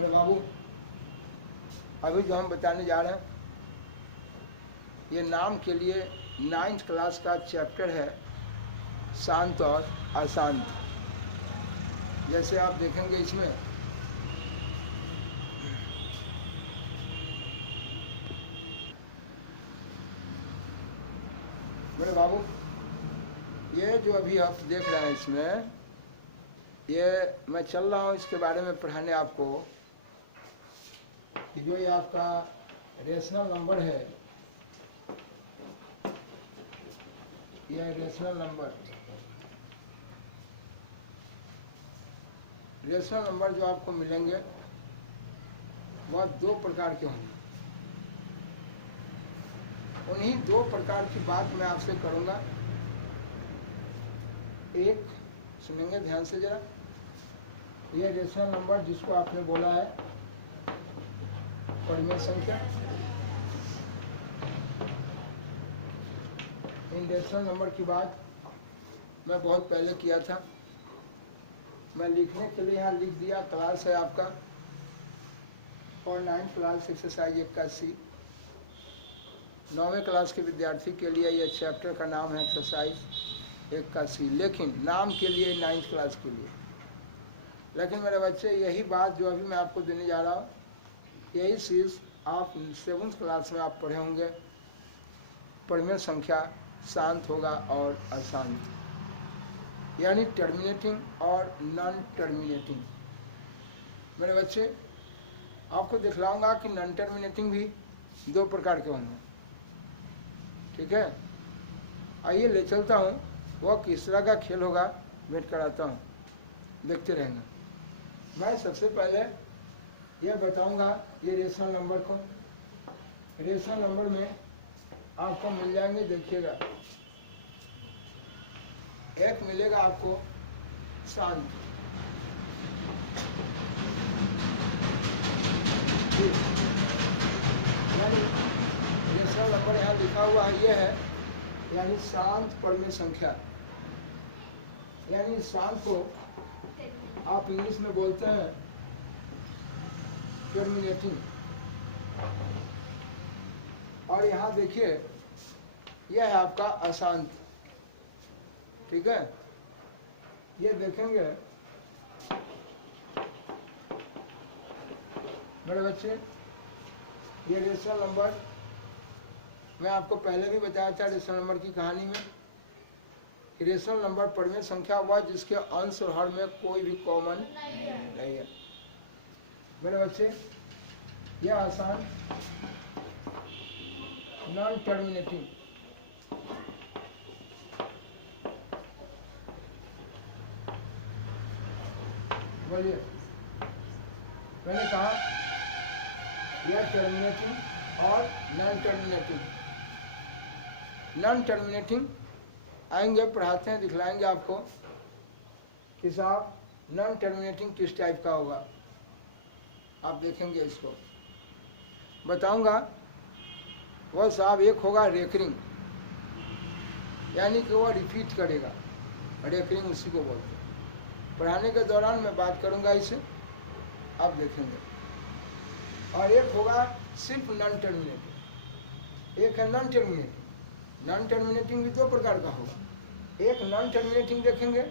मेरे बाबू, अभी जो हम बताने जा रहे हैं ये नाम के लिए 9th क्लास का चैप्टर है, शांत और अशांत। जैसे आप देखेंगे इसमें मेरे बाबू, ये जो अभी आप देख रहे हैं इसमें, ये मैं चल रहा हूँ इसके बारे में पढ़ाने आपको कि जो ये आपका रेशनल नंबर है, यह रेशनल नंबर जो आपको मिलेंगे वह दो प्रकार के होंगे। उन्हीं दो प्रकार की बात मैं आपसे करूंगा। एक सुनेंगे ध्यान से जरा, यह रेशनल नंबर जिसको आपने बोला है परिमेय संख्या, इन रेशनल नंबर की बात मैं बहुत पहले किया था। मैं लिखने के लिए यहाँ लिख दिया, क्लास है आपका और 9th क्लास एक्सरसाइज 81। 9वें क्लास के विद्यार्थी के लिए यह चैप्टर का नाम है एक्सरसाइज 81, लेकिन नाम के लिए 9th क्लास के लिए। लेकिन मेरे बच्चे, यही बात जो अभी मैं आपको देने जा रहा हूँ, यही चीज़ आप 7th क्लास में आप पढ़े होंगे। परिमेय संख्या शांत होगा और अशांत, यानी टर्मिनेटिंग और नॉन टर्मिनेटिंग। मेरे बच्चे, आपको दिखलाऊंगा कि नॉन टर्मिनेटिंग भी दो प्रकार के होंगे, ठीक है। आइए ले चलता हूँ, वह किस तरह का खेल होगा वेट कराता हूँ, देखते रहेंगे। मैं सबसे पहले यह बताऊंगा ये रेशनल नंबर को। रेशनल नंबर में आपको मिल जाएंगे, देखिएगा, एक मिलेगा आपको शांत, यानी रेशनल नंबर यहाँ लिखा हुआ है, ये है यानी शांत परिमेय संख्या। यानी शांत को आप इंग्लिश में बोलते हैं टर्मिनेटिंग। और यहाँ देखिए, यह है आपका अशांत, ठीक है। ये देखेंगे मेरे बच्चे, ये रेशनल नंबर मैं आपको पहले भी बताया था रेशनल नंबर की कहानी में। रेशनल नंबर परिमेय संख्या हुआ जिसके अंश और हर में कोई भी कॉमन नहीं है। मेरे बच्चे, यह आसान नॉन टर्मिनेटिंग, बोलिए, मैंने कहा यह टर्मिनेटिंग और नॉन टर्मिनेटिंग। नॉन टर्मिनेटिंग आएंगे, पढ़ाते हैं, दिखलाएंगे आपको कि साहब नॉन टर्मिनेटिंग किस टाइप का होगा। आप देखेंगे, इसको बताऊंगा। वह साहब एक होगा रेकरिंग, यानी कि वह रिपीट करेगा, रेकरिंग उसी को बोलते हैं। पढ़ाने के दौरान मैं बात करूंगा इसे, आप देखेंगे। और एक होगा सिर्फ नॉन टर्मिनेटिंग, एक है नॉन टर्मिनेटिंग। नॉन टर्मिनेटिंग भी दो प्रकार का होगा। एक नॉन टर्मिनेटिंग देखेंगे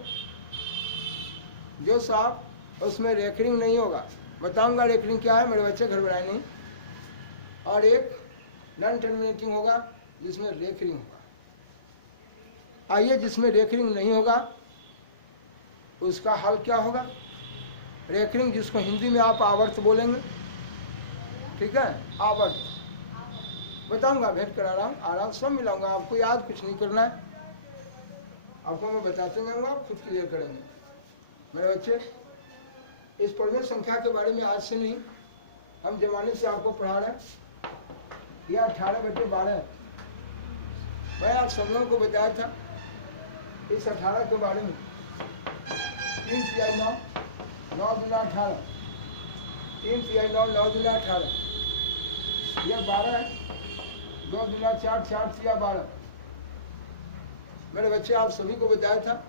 जो साहब उसमें रेकरिंग नहीं होगा, बताऊंगा रेकरिंग क्या है मेरे बच्चे, घर बनाए नहीं। और एक नॉन टर्मिनेटिंग होगा जिसमें रेकरिंग होगा। आइए, जिसमें रेकरिंग नहीं होगा उसका हल क्या होगा। रेकरिंग जिसको हिंदी में आप आवर्त बोलेंगे, ठीक है, आवर्त बताऊंगा, भेंट करा रहा हूँ, आराम सब मिलाऊंगा आपको, याद कुछ नहीं करना है, आपको मैं बताते जाऊंगा, आप खुद क्लियर करेंगे। मेरे बच्चे, इस परिमेय संख्या के बारे में आज से नहीं, हम जमाने से आपको पढ़ा रहे हैं। यह 18/12 मैं आप सब लोगों को बताया था। इस 18 के बारे में 3 तिहाई 9, 9 दूना 18, 3 तिहाई 9, 9 दूना 18, यह 12 है, 2 दूना 4, 4 तिया 12। मेरे बच्चे, आप सभी को बताया था,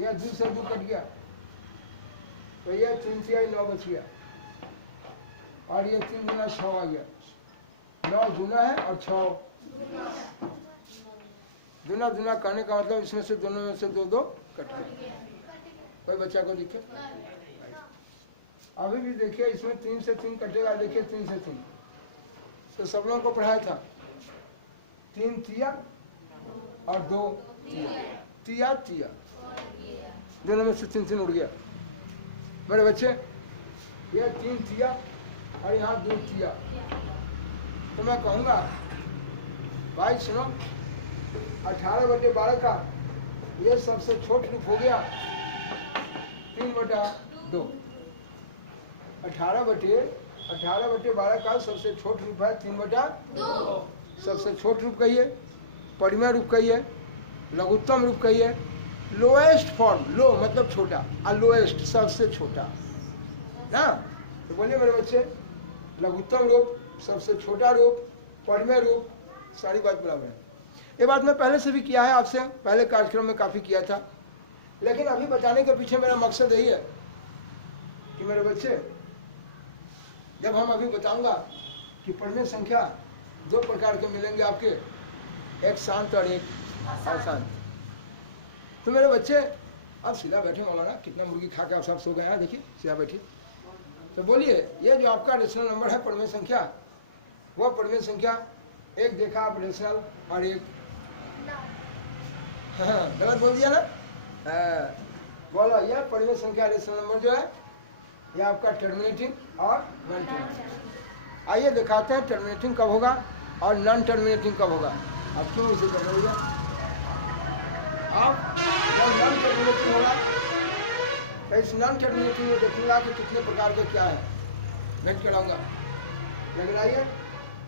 यह 2 से 2 कट गया तो यह 3 तिहाई 9 बच गया। और ये 3 गुना 6 आ गया, 9 दूना है और 6 दूना। दूना करने का मतलब इसमें से दोनों में से 2 2 कट गए। कोई बच्चा को दिक्कत? अभी भी देखिए इसमें 3 से 3 कटेगा, देखिए 3 से 3 तो सब लोगों को पढ़ाया था, 3 तिया और 2 तिया, तिया तिया, दोनों में से 3 3 उड़ गया मेरे बच्चे। ये 3 तिया और यहाँ 2 तिया। तो मैं कहूँगा भाई सुनो, 18/12 का ये सबसे छोट रूप हो गया 3/2। 18/12 का सबसे छोट रूप है 3/2। सबसे छोट रूप कहिए, परिमेय रूप कहिए, लघुत्तम रूप कहिए, लोएस्ट फॉर्म, लो मतलब छोटा और लोएस्ट सबसे छोटा ना। तो बोलिए मेरे बच्चे, लघुत्तम रूप, सबसे छोटा रूप, परिमेय रूप, सारी बात बराबर है। ये बात मैं पहले से भी किया है आपसे, पहले कार्यक्रम में काफ़ी किया था, लेकिन अभी बताने के पीछे मेरा मकसद यही है कि मेरे बच्चे, जब हम अभी बताऊंगा कि परिमेय संख्या 2 प्रकार के मिलेंगे आपके, एक शांत और एक अशांत। तो मेरे बच्चे आप सीधा बैठे मौलाना, कितना मुर्गी खा के आप सब सो गए हैं, देखिए सीधा बैठिए। तो बोलिए, ये जो आपका रेशनल नंबर है परिमेय संख्या, वह परिमेय संख्या एक देखा आप रेशनल और एक, हाँ गलत बोल दिया ना, बोलो यह परिमेय संख्या रेशनल नंबर जो है ये आपका टर्मिनेटिंग और नॉन टर्मिनेटिंग। आइए दिखाते हैं टर्मिनेटिंग कब होगा और नॉन टर्मिनेटिंग कब होगा। आप क्यों इसे कर रहे हो? आप जब नॉन टर्मिनेटिंग होगा तो इस नॉन टर्मिनेटिंग में देखूंगा कि कितने प्रकार के क्या है, भेंट कराऊंगा। लेकिन आइए,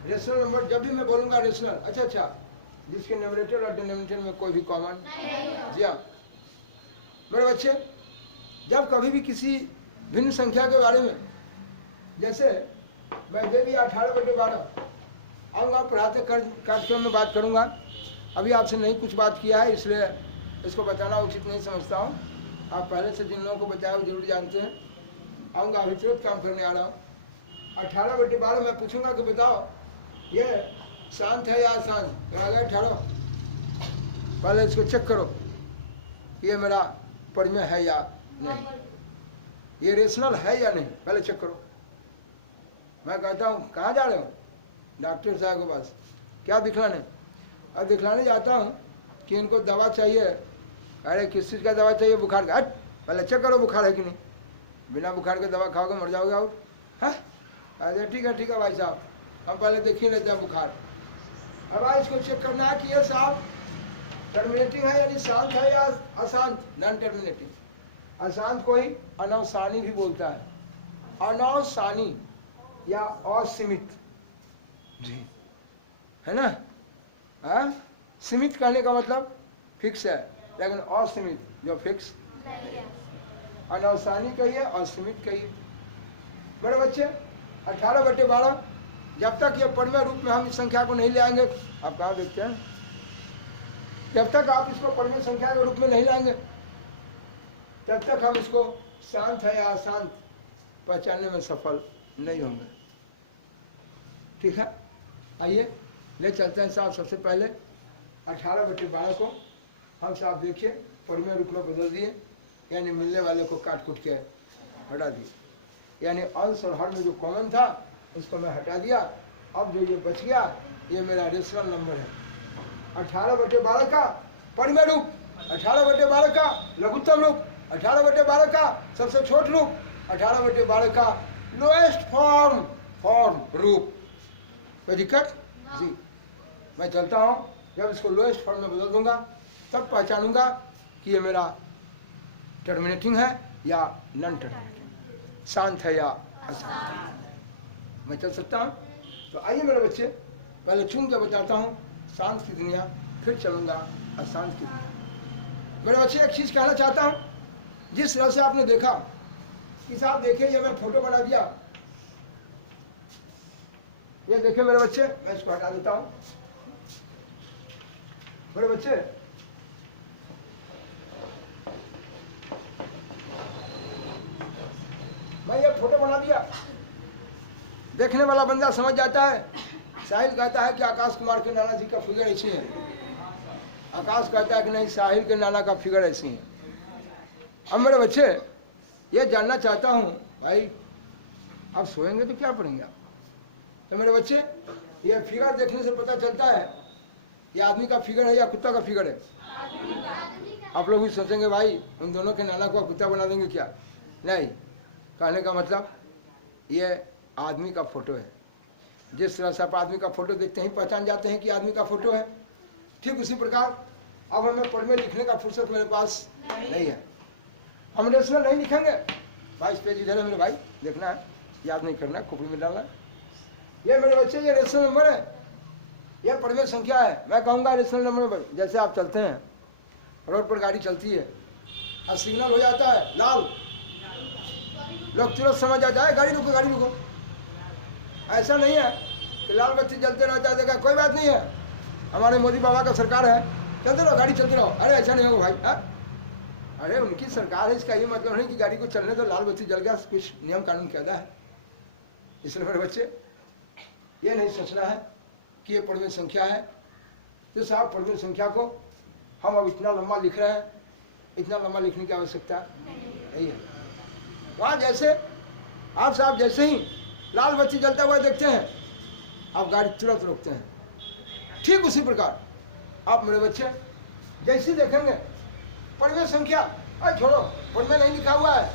रेशनल नंबर जब भी मैं बोलूंगा रेशनल, अच्छा जिसके न्यूमरेटर और डिनोमिनेटर में कोई भी कॉमन, जी हाँ मेरे बच्चे, जब कभी भी किसी भिन्न संख्या के बारे में, जैसे मैं दे दिया 18/12, आऊँगा पढ़ाते कार्यक्रम में बात करूँगा। अभी आपसे नहीं कुछ बात किया है, इसलिए इसको बताना उचित नहीं समझता हूँ। आप पहले से जिन लोगों को बताया वो जरूर जानते हैं। आऊँगा, अभी तुरंत काम करने आ रहा हूँ। 18/12 मैं पूछूंगा कि बताओ ये शांत है या अशांत। आ गया 18, पहले इसको चेक करो ये मेरा परिमेय है या नहीं, ये रेशनल है या नहीं, पहले चेक करो। मैं कहता हूँ कहाँ जा रहे हो? डॉक्टर साहब के पास। क्या दिखलाने? अब दिखलाने जाता हूँ कि इनको दवा चाहिए। अरे किस चीज़ का दवा चाहिए? बुखार का। पहले चेक करो बुखार है कि नहीं, बिना बुखार के दवा खाओगे मर जाओगे। और है अरे ठीक है भाई साहब, हम पहले देख ही लेते हैं बुखार। अब आज इसको चेक करना है कि ये साहब टर्मिनेटिंग है यानी शांत है या अशांत, नॉन टर्मिनेटिंग। अशांत कोई अनवसानी भी बोलता है, अनवसानी या असीमित जी, है ना। हाँ, सीमित कहने का मतलब फिक्स है, लेकिन असीमित जो फिक्स, अनवसानी कहिए असीमित कहिए। मेरे बच्चे 18/12 जब तक ये परिमेय रूप में हम इस संख्या को नहीं ले आएंगे, आप कहाँ देखते हैं, जब तक आप इसको परिमेय संख्या के रूप में नहीं लाएंगे तब तक हम इसको शांत है या अशांत पहचानने में सफल नहीं होंगे। ठीक है, आइए ले चलते हैं साहब। सबसे पहले 18/12 को हम साहब देखिए परिमेय रूप में बदल दिए, यानी मिलने वाले को काट कूट के हटा दिए, यानी अंश और हर में जो कॉमन था उसको मैं हटा दिया। अब जो ये बच गया ये मेरा रेशनल नंबर है। 18/12 का परिमेय रूप, 18/12 का लघुत्तम रूप, 18/12 का सबसे छोट रूप, 18/12 का लोएस्ट फॉर्म रूप। कोई दिक्कत जी? मैं चलता हूँ, जब इसको लोएस्ट फॉर्म में बदल दूंगा तब पहचानूंगा कि ये मेरा टर्मिनेटिंग है या नॉन टर्मिनेटिंग, शांत है या अशांत। मैं चल सकता हूँ? तो आइए मेरे बच्चे, पहले चुन के बताता हूँ शांत की दुनिया, फिर चलूंगा अशांत की दुनिया। मेरे बच्चे एक चीज़ कहना चाहता हूँ, जिस तरह से आपने देखा कि साहब देखिए ये मैं फोटो बना दिया, ये देखिए मेरे बच्चे, मैं इसको हटा देता हूँ। मेरे बच्चे मैं ये फोटो बना दिया, देखने वाला बंदा समझ जाता है। साहिल कहता है कि आकाश कुमार के नाना जी का फिगर ऐसी है, आकाश कहता है कि नहीं साहिल के नाना का फिगर ऐसी है। अब मेरे बच्चे ये जानना चाहता हूँ भाई, आप सोएंगे तो क्या पढ़ेंगे आप? तो मेरे बच्चे ये फिगर देखने से पता चलता है ये आदमी का फिगर है या कुत्ता का फिगर है? आप लोग भी सोचेंगे भाई उन दोनों के नाना को कुत्ता बना देंगे क्या? नहीं, कहने का मतलब ये आदमी का फोटो है। जिस तरह से आप आदमी का फोटो देखते ही पहचान जाते हैं कि आदमी का फोटो है, ठीक उसी प्रकार अब हमें पढ़ने लिखने का फुर्सत मेरे पास नहीं है। हम रेशनल नहीं लिखेंगे। 22 पेज इधर है मेरे भाई, देखना है, याद नहीं करना, खोपड़ी में डालना। ये मेरे बच्चे ये रेशनल नंबर है, ये पढ़वे संख्या है। मैं कहूँगा रेशनल नंबर, जैसे आप चलते हैं रोड पर, गाड़ी चलती है और सिग्नल हो जाता है लाल, लोग तुरंत समझ आ जाए गाड़ी रुको, गाड़ी रुको। ऐसा नहीं है कि लाल बत्ती जलते रहता है, देखा कोई बात नहीं है, हमारे मोदी बाबा का सरकार है, चलते रहो गाड़ी चलते रहो। अरे ऐसा नहीं होगा भाई, अरे उनकी सरकार है, इसका ये मतलब नहीं कि गाड़ी को चलने तो लाल बत्ती जल गया, कुछ नियम कानून कहता है। इसलिए मेरे बच्चे ये नहीं सोचना है कि ये पढ़वे संख्या है। तो साहब पढ़वे संख्या को हम अब इतना लंबा लिख रहे हैं, इतना लंबा लिखने की आवश्यकता नहीं है। वहाँ जैसे आप साहब जैसे ही लाल बत्ती जलता हुआ देखते हैं आप गाड़ी तुरंत रोकते हैं, ठीक उसी प्रकार आप मेरे बच्चे जैसे देखेंगे पढ़वे संख्या, अरे छोड़ो पढ़वे नहीं लिखा हुआ है,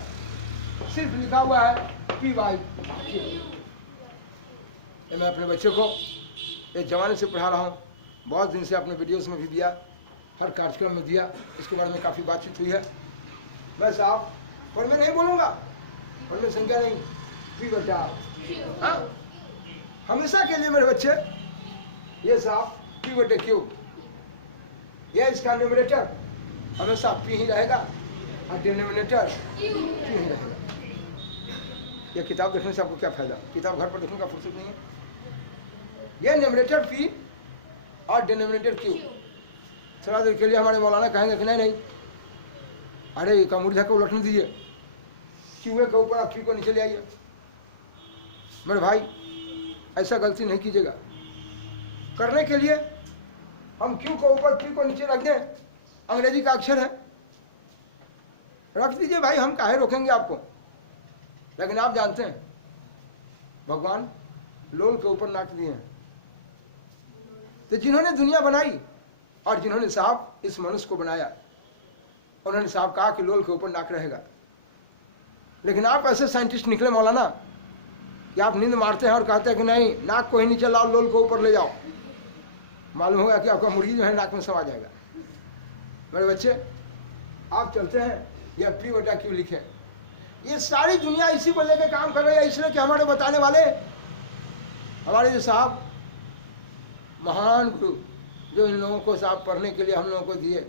सिर्फ लिखा हुआ है PY। मैं अपने बच्चे को एक जमाने से पढ़ा रहा हूँ, बहुत दिन से अपने वीडियोस में भी दिया, हर कार्यक्रम में दिया, इसके बारे में काफ़ी बातचीत हुई है। मैं साहब पढ़वे नहीं बोलूँगा, पढ़वे संख्या नहीं, P बटा, हाँ हमेशा के लिए मेरे बच्चे ये साहब P बटे Q, ये इसका न्यूमरेटर हमेशा P ही रहेगा और डिनोमिनेटर Q ही रहेगा। ये किताब देखने से आपको क्या फायदा, किताब घर पर देखने का फुर्सत नहीं है। ये न्यूमरेटर P और डिनोमिनेटर Q। थोड़ा देर के लिए हमारे मौलाना कहेंगे कि नहीं नहीं, अरे ये कमूर्धा को उलटने दीजिए, Q के ऊपर आप P को नीचे ले आइए। मेरे भाई ऐसा गलती नहीं कीजिएगा। करने के लिए हम Q को ऊपर P को नीचे रख दें, अंग्रेजी का अक्षर है, रख दीजिए भाई, हम काहे रोकेंगे आपको। लेकिन आप जानते हैं भगवान लोल के ऊपर नाक दिए हैं। तो जिन्होंने दुनिया बनाई और जिन्होंने साहब इस मनुष्य को बनाया, उन्होंने साहब कहा कि लोल के ऊपर नाक रहेगा। लेकिन आप ऐसे साइंटिस्ट निकले मौलाना कि आप नींद मारते हैं और कहते हैं कि नहीं नाक को ही नीचे लाओ, लोल को ऊपर ले जाओ। मालूम होगा कि आपका मुर्गी जो है नाक में समा जाएगा। मेरे बच्चे आप चलते हैं या P बटा Q लिखे, ये सारी दुनिया इसी को लेकर काम कर रही है। इसलिए कि हमारे बताने वाले हमारे जो साहब महान गुरु जो इन लोगों को साहब पढ़ने के लिए हम लोगों को दिए,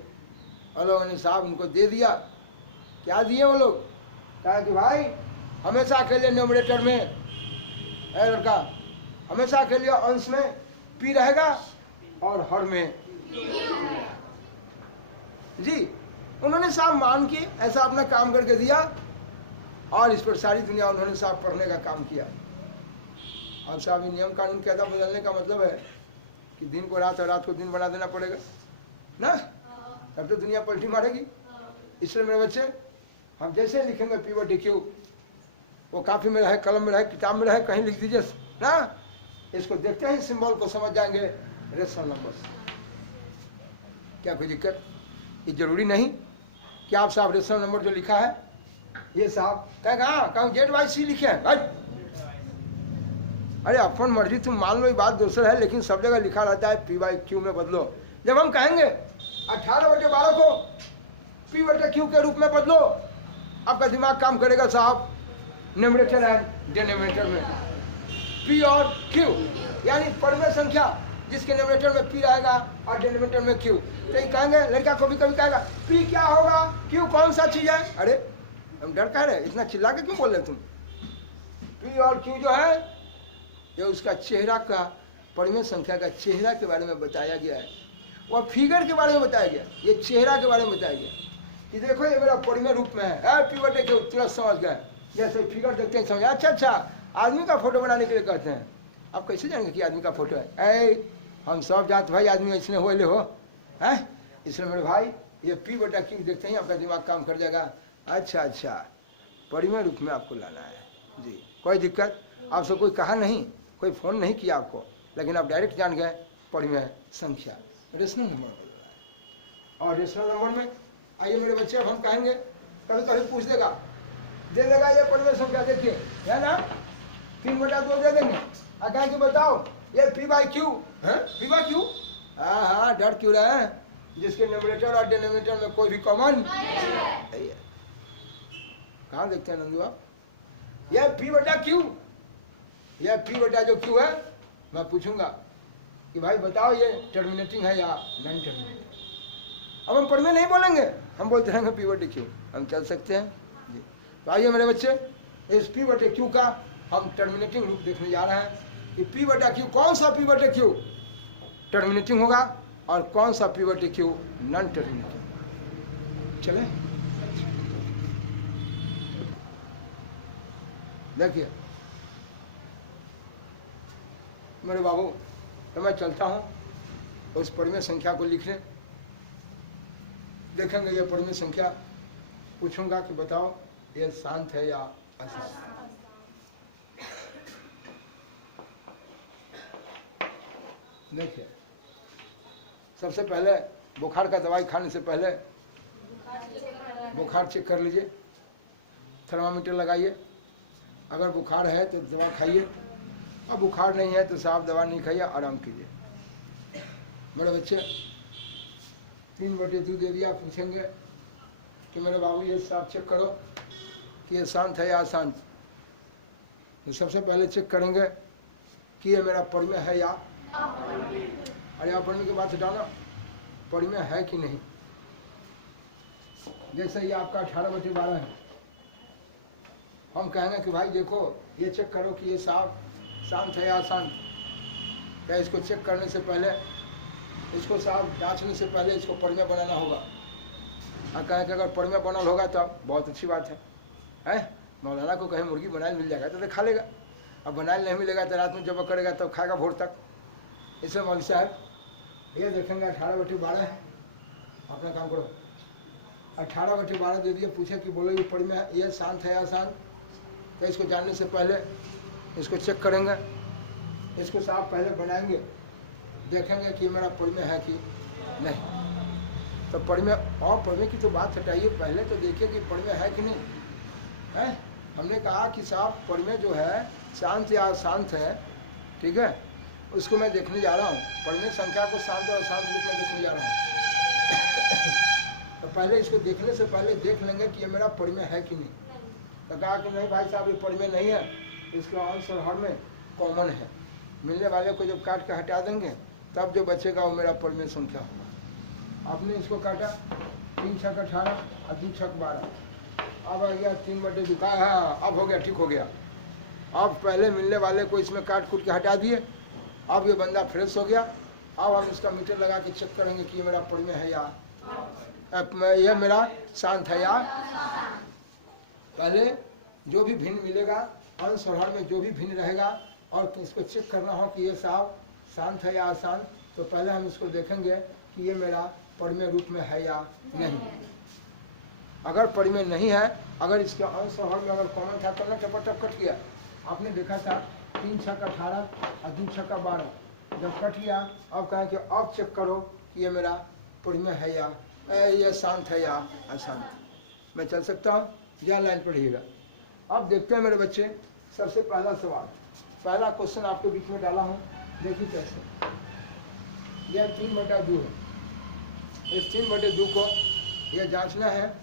और लोगों ने साहब उनको दे दिया। क्या दिए वो लोग? कहा कि भाई हमेशा के लिए न्यूमरेटर में है लड़का, हमेशा के लिए अंश में P रहेगा और हर में जी। उन्होंने साहब मान के ऐसा अपना काम करके दिया और इस पर सारी दुनिया उन्होंने साहब पढ़ने का काम किया। अब साहब ये नियम कानून कहता बदलने का मतलब है कि दिन को रात और रात को दिन बना देना पड़ेगा ना, तब तो दुनिया पलटी मारेगी। इसलिए मेरे बच्चे हम जैसे लिखेंगे P बटे Q, वो काफ़ी में रहे, कलम में रहे, किताब में रहे, कहीं लिख दीजिए ना, इसको देखते ही सिंबल को समझ जाएंगे रेशनल नंबर्स। क्या कोई दिक्कत? ये जरूरी नहीं कि आप साहब रेशनल नंबर जो लिखा है ये साहब कहें ZYC लिखे हैं भाई। अरे अपन मर्जी, तुम मान लो ये बात दूसरा है, लेकिन सब जगह लिखा रहता है PY Q में बदलो। जब हम कहेंगे 18/12 को P बटे Q के रूप में बदलो, आपका दिमाग काम करेगा साहब न्यूमरेटर एंड डिनोमिनेटर में P और Q, यानी पढ़वे संख्या जिसके न्यूमरेटर में P रहेगा और डिनोमिनेटर में Q। तो ये कहेंगे, लड़का कभी कभी कहेगा P क्या होगा, Q कौन सा चीज है। अरे हम डर कह रहे, इतना चिल्ला के क्यों बोल रहे तुम? P और Q जो है ये उसका चेहरा का, पढ़वे संख्या का चेहरा के बारे में बताया गया है, और फिगर के बारे में बताया गया, ये चेहरा के बारे में बताया गया कि देखो ये मेरा पढ़वे रूप में है P बटे Q, तुरंत समझ गए। जैसे फिगर देखते हैं समझ, अच्छा आदमी का फोटो बनाने के लिए कहते हैं। आप कैसे जानेंगे कि आदमी का फोटो है? हम सब जात भाई आदमी ऐसे हो ले हो है, इसलिए मेरे भाई ये P/Q देखते ही आपका दिमाग काम कर जाएगा। अच्छा अच्छा, परिमेय रूप में आपको लाना है जी, कोई दिक्कत? आपसे कोई कहा नहीं, कोई फोन नहीं किया आपको, लेकिन आप डायरेक्ट जान गए परिमेय संख्या, रेशनल नंबर बोल रहा है। और रेशनल नंबर में आइए मेरे बच्चे, अब हम कहेंगे, कभी कभी पूछ देगा, दे देगा ये परिमेय संख्या, देखिए है ना, 3/2 दे देंगे। कहेंगे बताओ ये P/Q है, P/Q। हाँ, डर क्यों रहे हैं? जिसके न्यूमरेटर और डिनोमिनेटर में कोई भी कॉमन नहीं है। कहाँ देखते हैं नंदू आप? यह P/Q, यह P/Q है। मैं पूछूंगा कि भाई बताओ ये टर्मिनेटिंग है या नॉन टर्मिनेटिंग। अब हम परिमेय नहीं बोलेंगे, हम बोलते रहेंगे P/Q। हम चल सकते हैं जी। तो आइए मेरे बच्चे, इस P/Q का हम टर्मिनेटिंग रूप देखने जा रहे हैं कि P/Q, कौन सा P/Q टर्मिनेटिंग होगा और कौन सा P/Q नॉन टर्मिनेटिंग। चले देखिए मेरे बाबू, तो मैं चलता हूँ उस परिमेय संख्या को लिखने। देखेंगे ये परिमेय संख्या, पूछूंगा कि बताओ ये शांत है या अशांत। देखिए सबसे पहले बुखार का दवाई खाने से पहले बुखार चेक कर लीजिए, थर्मामीटर लगाइए। अगर बुखार है तो दवा खाइए, और बुखार नहीं है तो साफ दवा नहीं खाइए, आराम कीजिए। मेरे बच्चे 3/2 दे दिया, पूछेंगे कि मेरे बाबू ये साफ चेक करो कि ये शांत है या अशांत। तो सबसे पहले चेक करेंगे कि ये मेरा परिमेय है या, अरे आप परिमेय के बाद हटाना, परिमेय है कि नहीं। जैसे ये आपका 18/12 है, हम कहेंगे कि भाई देखो ये चेक करो कि ये साफ शांत है या अशांत। क्या इसको चेक करने से पहले, इसको साफ जांचने से पहले इसको परिमेय बनाना होगा। और कहें कि अगर परिमेय बनल होगा तो बहुत अच्छी बात है? मौलाना को कहीं मुर्गी बनाए मिल जाएगा तो खा लेगा, अब बनाए नहीं मिलेगा तो रात में जब करेगा तब खाएगा भोर तक। इसलिए मौलवी साहब ये देखेंगे 18/12 है, अपना काम करो। 18/12 दे दिए, पूछे कि बोलो ये परिमेय ये शांत है या अशांत। तो इसको जानने से पहले इसको चेक करेंगे, इसको साफ पहले बनाएंगे, देखेंगे कि मेरा परिमेय है कि नहीं। तो परिमेय, और परिमेय की तो बात हटाइए, पहले तो देखिए कि परिमेय है कि नहीं है। हमने कहा कि साफ परिमेय जो है शांत या अशांत है, ठीक है, उसको मैं देखने जा रहा हूँ। परिमेय संख्या को शांत और अशांत रूप में देखने जा रहा हूँ। तो पहले इसको देखने से पहले देख लेंगे कि ये मेरा परिमेय है कि नहीं। तो कहा कि नहीं भाई साहब ये परिमेय नहीं है, इसका आंसर हर में कॉमन है। मिलने वाले को जब काट के हटा देंगे तब जो बचेगा वो मेरा परिमेय संख्या होगा। आपने इसको काटा, 3 छक 18 और 2 छक 12, अब आ गया 3/2 का, हाँ अब हो गया, ठीक हो गया। अब पहले मिलने वाले को इसमें काट कूट के हटा दिए, अब ये बंदा फ्रेश हो गया। अब हम इसका मीटर लगा के चेक करेंगे कि ये मेरा परिमेय है या यह मेरा शांत है या। पहले जो भी भिन्न मिलेगा, अंश और हर में जो भी भिन्न रहेगा, और इसको चेक करना हो कि ये साफ शांत है या अशांत, तो पहले हम इसको देखेंगे कि ये मेरा परिमेय रूप में है या नहीं। अगर परिमेय नहीं है, अगर इसके अंश और हर में अगर कॉमन था तो ना टपटप कट गया। आपने देखा था 3 छक 18 और 2 छक 12, जब कट गया अब कहें कि अब चेक करो कि ये मेरा परिमेय है या ये शांत है या अशांत। मैं चल सकता हूँ या लाइन पढ़िएगा। अब देखते हैं मेरे बच्चे, सबसे पहला सवाल, पहला क्वेश्चन आपके बीच में डाला हूँ, देखिए कैसे। यह 3/2 है, इस 3/2 को यह जांचना है।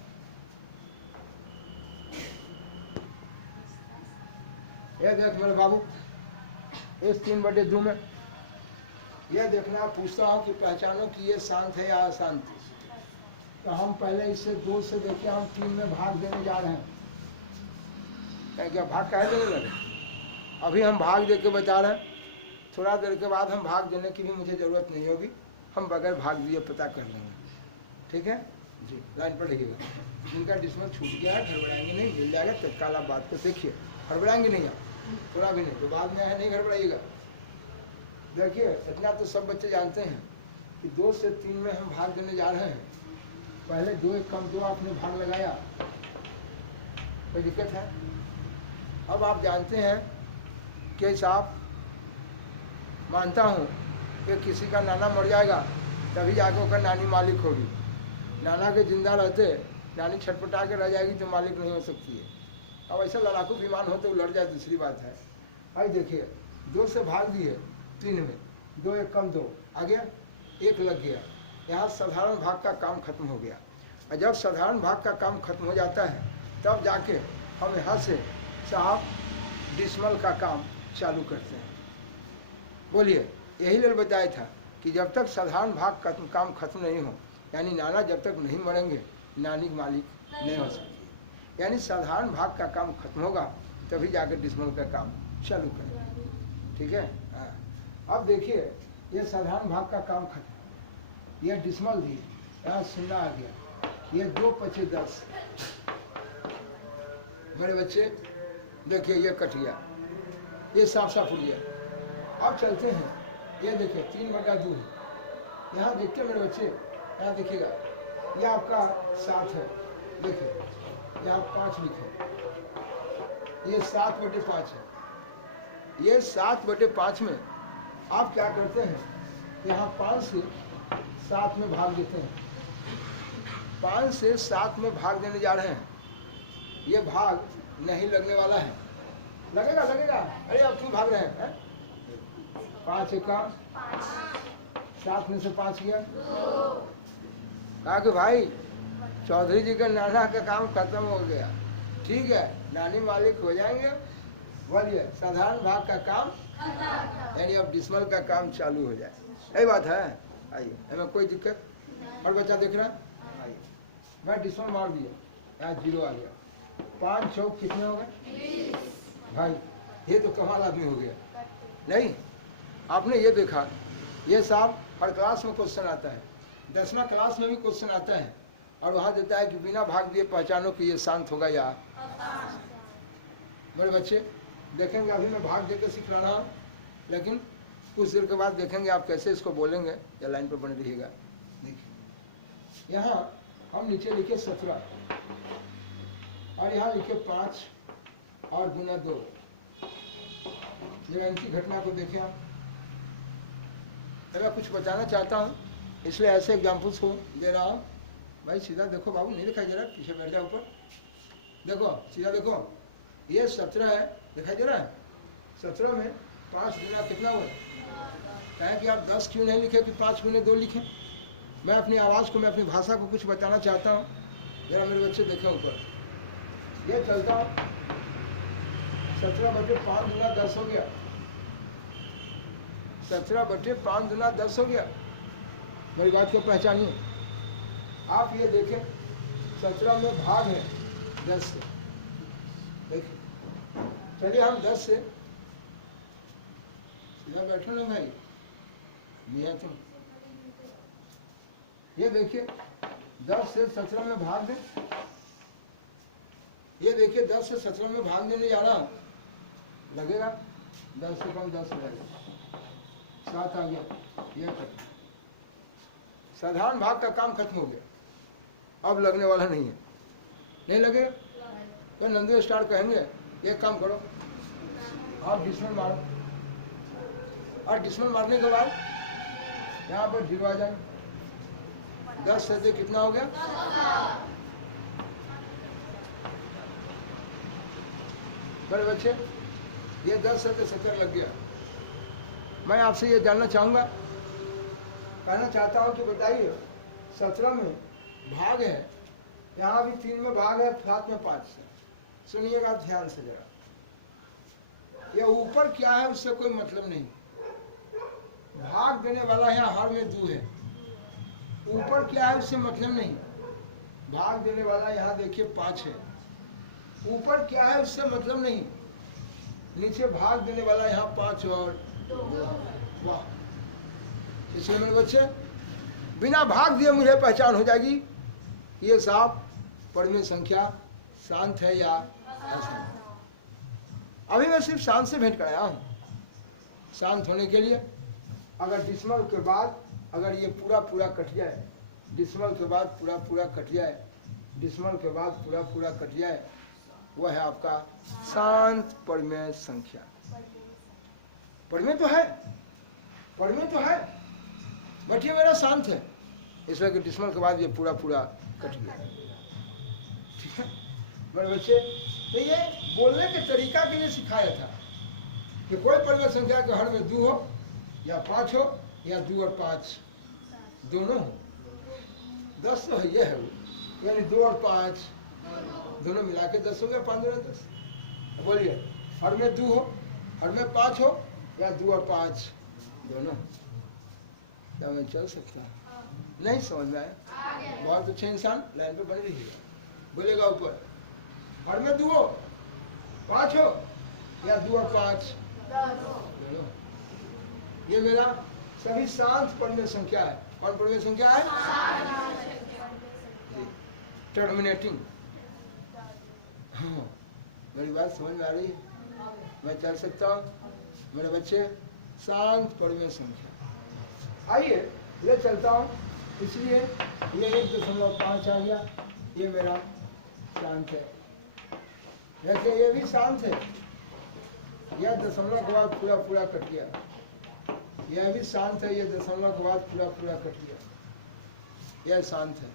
यह देख मेरे बाबू, इस 3/2 में यह देखना, पूछता हूँ कि पहचानो कि ये शांत है या अशांत। तो हम पहले इसे 2 से देखिए, हम 3 में भाग देने जा रहे हैं। क्या भाग काहे देने लगे? अभी हम भाग दे के बता रहे हैं, थोड़ा देर के बाद हम भाग देने की भी मुझे ज़रूरत नहीं होगी, हम बगैर भाग दिए पता कर लेंगे, ठीक है जी। लाइन पर लिखिएगा। जिनका डिस्मल छूट गया है हड़बड़ाएंगे नहीं, मिल जाएगा तत्काल। आप बात को देखिए, हड़बड़ाएंगे नहीं आप। थोड़ा भी नहीं, तो बाद में है नहीं गड़बड़ाइएगा। देखिए इतना तो सब बच्चे जानते हैं कि 2 से 3 में हम भाग देने जा रहे हैं। पहले 2 1 कम 2 आपने भाग लगाया, कोई दिक्कत है? अब आप जानते हैं कि साहब मानता हूँ कि किसी का नाना मर जाएगा तभी जाके उसका नानी मालिक होगी। नाना के जिंदा रहते नानी छटपटा के रह जाएगी तो मालिक नहीं हो सकती है। अब ऐसा लड़ाकू विमान हो तो लड़ जाए दूसरी बात है। भाई देखिए 2 से भाग दिए 3 में, 2 1 कम 2 आ गया, 1 लग गया। यहाँ साधारण भाग का काम खत्म हो गया। और जब साधारण भाग का काम खत्म हो जाता है तब जाके हम यहाँ से साहब डिसमल का काम चालू करते हैं। बोलिए, यही लिए बताया था कि जब तक साधारण भाग का काम खत्म नहीं हो, यानी नाना जब तक नहीं मरेंगे नानी के मालिक नहीं हो सकती। यानी साधारण भाग का काम खत्म होगा तभी जाकर डिसमल का काम चालू करेंगे। ठीक है? हाँ। अब देखिए ये साधारण भाग का काम खत्म, यह डिसमल दी, यहाँ 0 आ गया, ये 2 5 10। मेरे बच्चे देखिए ये कट गया, ये साफ साफ उड़ गया। अब चलते हैं, ये देखिए 3/2 है। यहाँ देखिए मेरे बच्चे, यहाँ देखिएगा ये आपका 7 है, देखिए यहाँ 5 लिखे, ये 7/5 है। ये 7/5 में आप क्या करते हैं, यहाँ 5 से 7 में भाग देते हैं। 5 से 7 में भाग देने जा रहे हैं। ये भाग नहीं लगने वाला है। लगेगा लगेगा, अरे आप क्यों भाग रहे हैं? 5 1 7 में से 5 गया। कहा कि भाई चौधरी जी का नाना का काम खत्म हो गया, ठीक है नानी मालिक हो जाएंगे। बोलिए साधारण भाग का काम यानी अब डिसमल का काम चालू हो जाए, यही बात है। आइए, हमें कोई दिक्कत? और बच्चा देख रहा है? आइए, मैं डिसमल मार दिया, यहाँ 0 आ गया। 5 चौक कितने हो गए? भाई ये तो कमाल आदमी हो गया। नहीं, आपने ये देखा, ये साहब हर क्लास में क्वेश्चन आता है, 10वां क्लास में भी क्वेश्चन आता है, और वहाँ देता है कि बिना भाग दिए पहचानो कि ये शांत होगा या। मेरे बच्चे देखेंगे, अभी मैं भाग देकर सिख रहा हूँ, लेकिन कुछ देर के बाद देखेंगे आप कैसे इसको बोलेंगे। या लाइन पर बने रहिएगा। देखिए यहाँ हम नीचे लिखे 17 और यहाँ लिखे 5 और गुना 2। जब इनकी घटना को देखें आप, मैं कुछ बताना चाहता हूँ इसलिए ऐसे एग्जाम्पल्स को दे रहा हूँ। भाई सीधा देखो बाबू, नहीं दिखाई दे रहा, पीछे बैठ जाओ ऊपर, देखो सीधा देखो, ये 17 है, दिखाई दे रहा है? 17 में 5 गुना कितना हुआ? कहें कि आप 10 क्यों नहीं लिखे कि 5 गुने 2 लिखें? मैं अपनी आवाज़ को, मैं अपनी भाषा को कुछ बताना चाहता हूँ। जरा मेरे बच्चे देखें ऊपर, ये चलता 17/5 गुना 10 हो गया। 17/5 गुना 10 हो गया। मेरी बात को पहचानिए। आप ये देखें 17 में भाग है 10 से। देखिए चलिए हम 10 से सीधा बैठो ना भाई, मियाँ तुम ये देखिए 10 से 17 में भाग दे। ये देखिए 10 से 17 में भाग देने जा रहा हूँ, लगेगा 10 से कम 10 रहेगा, 7 आ गया। यह तक साधारण भाग का काम खत्म हो गया, अब लगने वाला नहीं है। नहीं लगेगा तो नंदू स्टार कहेंगे एक काम करो, आप डिसमल मारो, और डिसमल मारने के बाद यहाँ पर 0 आ जाए। 10 से कितना हो गया? बड़े बच्चे ये 10 से 70 लग गया। मैं आपसे ये जानना चाहूँगा, कहना चाहता हूँ कि बताइए 17 में भाग है, यहाँ भी 3 में भाग है, 7 में 5 से। सुनिएगा ध्यान से जरा, ये ऊपर क्या है उससे कोई मतलब नहीं। भाग देने वाला यहाँ हर में 2 है, ऊपर क्या है उससे मतलब नहीं। भाग देने वाला यहाँ देखिए 5 है, ऊपर क्या है उससे मतलब नहीं। नीचे भाग देने वाला यहाँ 5 और 2। वाह, इसलिए मेरे बच्चे बिना भाग दिए मुझे पहचान हो जाएगी ये साहब परिमेय संख्या शांत है या अशांत। अभी मैं सिर्फ शांत से भेंट कराया हूँ, शांत होने के लिए। अगर डिसमल के बाद अगर ये पूरा पूरा कट जाए, डिसमल के बाद पूरा पूरा कट जाए, डिसमल के बाद पूरा पूरा कट जाए, वह है आपका शांत परिमेय संख्या। परिमेय तो है, परिमेय तो है, बट ये मेरा शांत है, इसलिए कि डिसमल के बाद ये पूरा पूरा कट गया। ठीक है मेरे बच्चे, तो ये बोलने के तरीका के लिए सिखाया था कि कोई परिमेय संख्या के हर में 2 हो या 5 हो या 2 और 5 दोनों हो। 10 तो है, ये है वो, यानी 2 और 5 दोनों मिला के 10 हो गया, 5 दूना 10। बोलिए हर में 2 हो, हर में 5 हो या 2 और 5 दोनों। क्या मैं चल सकता? नहीं समझ में आया? बहुत अच्छे इंसान लाइन पे बने रहिएगा। बोलेगा ऊपर हर में 2 हो, 5 हो या 2 और 5 दोनों। ये मेरा सभी शांत परिमेय संख्या है। कौन परिमेय संख्या है? टर्मिनेटिंग। हाँ, मेरी बात समझ में आ रही है? मैं चल सकता हूँ मेरे बच्चे? शांत परिमेय संख्या। आइए ले चलता हूँ, इसलिए ये 1.5 आ गया, ये मेरा शांत है। वैसे ये भी शांत है, यह दशमलव के बाद पूरा पूरा कट गया। यह भी शांत है, ये दशमलव के बाद पूरा पूरा कट गया, यह शांत है।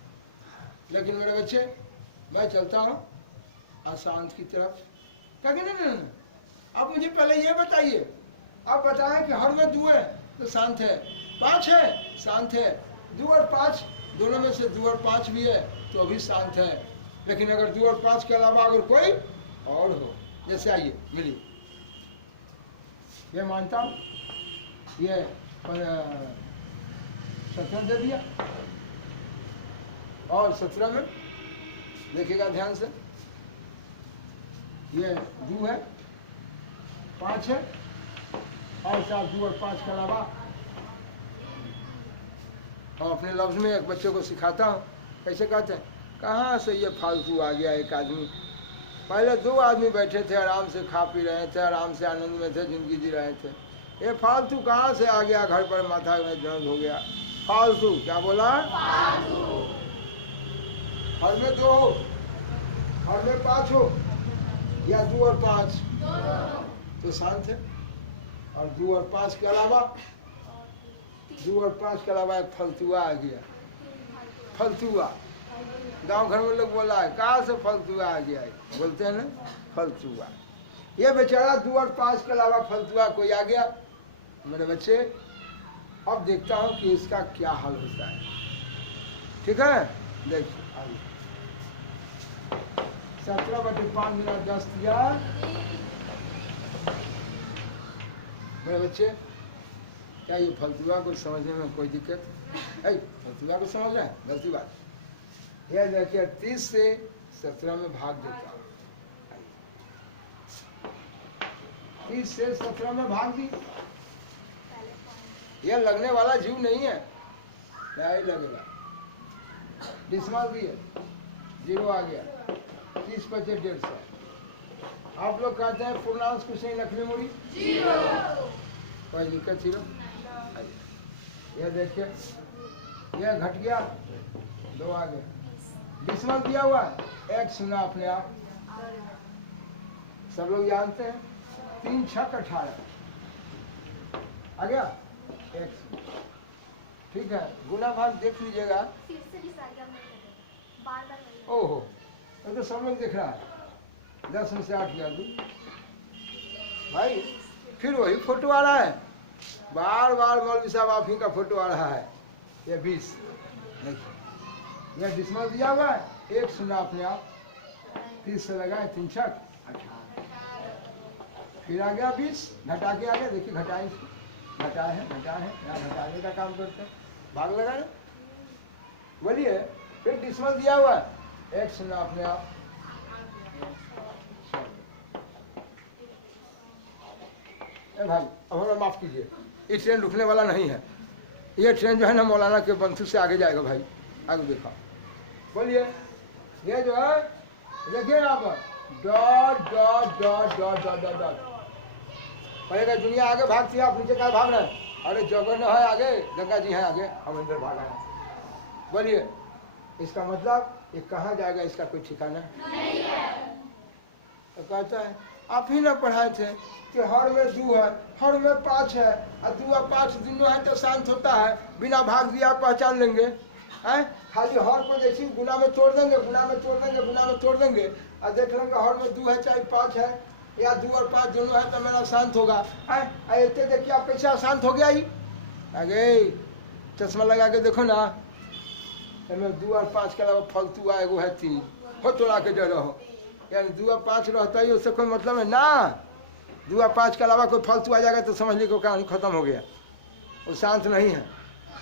लेकिन मेरे बच्चे मैं चलता हूँ अशांत की तरफ। क्या कहना? नहीं, आप मुझे पहले ये बताइए, आप बताएं कि हर में 2 है तो शांत है, 5 है शांत है, 2 और 5 दोनों में से 2 और 5 भी है तो अभी शांत है। लेकिन अगर 2 और 5 के अलावा अगर कोई और हो, जैसे आइए मिलिए, ये मानता हूँ ये 17 दे दिया, और 17 में देखिएगा ध्यान से, ये 2 है, 5 है और 4, 2 और 5 के अलावा। और अपने लफ्ज में एक बच्चे को सिखाता हूँ, कैसे कहते हैं, कहाँ से ये फालतू आ गया एक आदमी। पहले 2 आदमी बैठे थे, आराम से खा पी रहे थे, आराम से आनंद में थे, जिंदगी जी रहे थे। ये फालतू कहाँ से आ गया, घर पर माथा में दर्द हो गया। फालतू क्या बोला? हर में 2 हो, हर में 5 हो या 2 और 5 तो शांत है। और 2 और 5 के अलावा, 2 और 5 के अलावा एक फलतुआ आ गया। फलतुआ गांव घर में लोग बोला है, कहाँ से फलतुआ आ गया है, बोलते हैं ना फलतुआ। ये बेचारा 2 और 5 के अलावा फलतुआ कोई आ गया। मेरे बच्चे अब देखता हूँ कि इसका क्या हाल होता है। ठीक है, देखिए 17/5 मिला 10 दिया। मेरे बच्चे क्या ये फलतुआ को समझने में कोई दिक्कत है? फलतुआ को समझ रहे हैं? गलती बात। यह देखिए 30 से 17 में भाग देता हूँ, 30 से 17 में भाग दी। यह लगने वाला जीव नहीं है, क्या ही लगेगा। डिसमल भी है, 0 आ गया, 30 × 5 = 150। आप लोग कहते हैं पूर्णांश कुछ नहीं, नकली मुड़ी कोई दिक्कत 0। यह देखिए यह घट गया, 2 आ गया। डिसमल दिया हुआ है, 1 सुना अपने आप, सब लोग जानते हैं। 3 × 6 = 18 आ गया, 1। ठीक है, गुना भाग देख लीजिएगा। ओहो, तो सब लोग देख रहा है। 10 में से 8 गया 2 भाई। फिर वही फोटो आ रहा है, बार बार मौलवी साहब आप ही का फोटो आ रहा है। ये 20 देखिए, यह डिसमल दिया हुआ है, 1 सुना अपने आप, 30 से लगाए, 3 × 6 = 18। फिर आ गया 20, घटा के आ गया। देखिए घटाए, इसको घटाए हैं, यहाँ घटाने का काम करते हैं, भाग लगाए। बोलिए, फिर डिसमल दिया हुआ है, 1 सुना अपने आप। भाई अब हमें माफ कीजिए, ये ट्रेन रुकने वाला नहीं है। ये ट्रेन जो है ना मौलाना के बंथू से आगे जाएगा भाई, आगे देखा। बोलिए, ये जो है देखिए यहाँ पर dot dot dot dot dot dot dot कहेगा दुनिया आगे भागती है, आप नीचे क्या भाग रहे हैं? अरे जगह न है आगे, गंगा जी हैं आगे, हम अंदर भाग रहे हैं। बोलिए, इसका मतलब ये कहाँ जाएगा, इसका कोई ठिकाना नहीं है। तो कहता है आप ही ना पढ़ाए थे कि हर में 2 है, हर में 5 है, और 2 और 5 दोनों है तो शांत होता है, बिना भाग दिया पहचान लेंगे हैं? खाली हर को जैसे गुना में तोड़ देंगे, गुना में तोड़ देंगे, गुना में तोड़ देंगे, और देख लेंगे हर में 2 है चाहे 5 है, या 2 और 5 दोनों है तो मेरा शांत होगा। ऐसे देखिए आप कैसे शांत हो गया ही। आगे चश्मा लगा के देखो ना, 2 और 5 के अलावा फालतू एगो है 3 हो, तोड़ा के दे रहो, यानी 2 और 5 रहता ही उससे कोई मतलब है ना। 2 और 5 के अलावा कोई फालतू आ जाएगा तो समझ ली को कहानी खत्म हो गया, वो शांत नहीं है।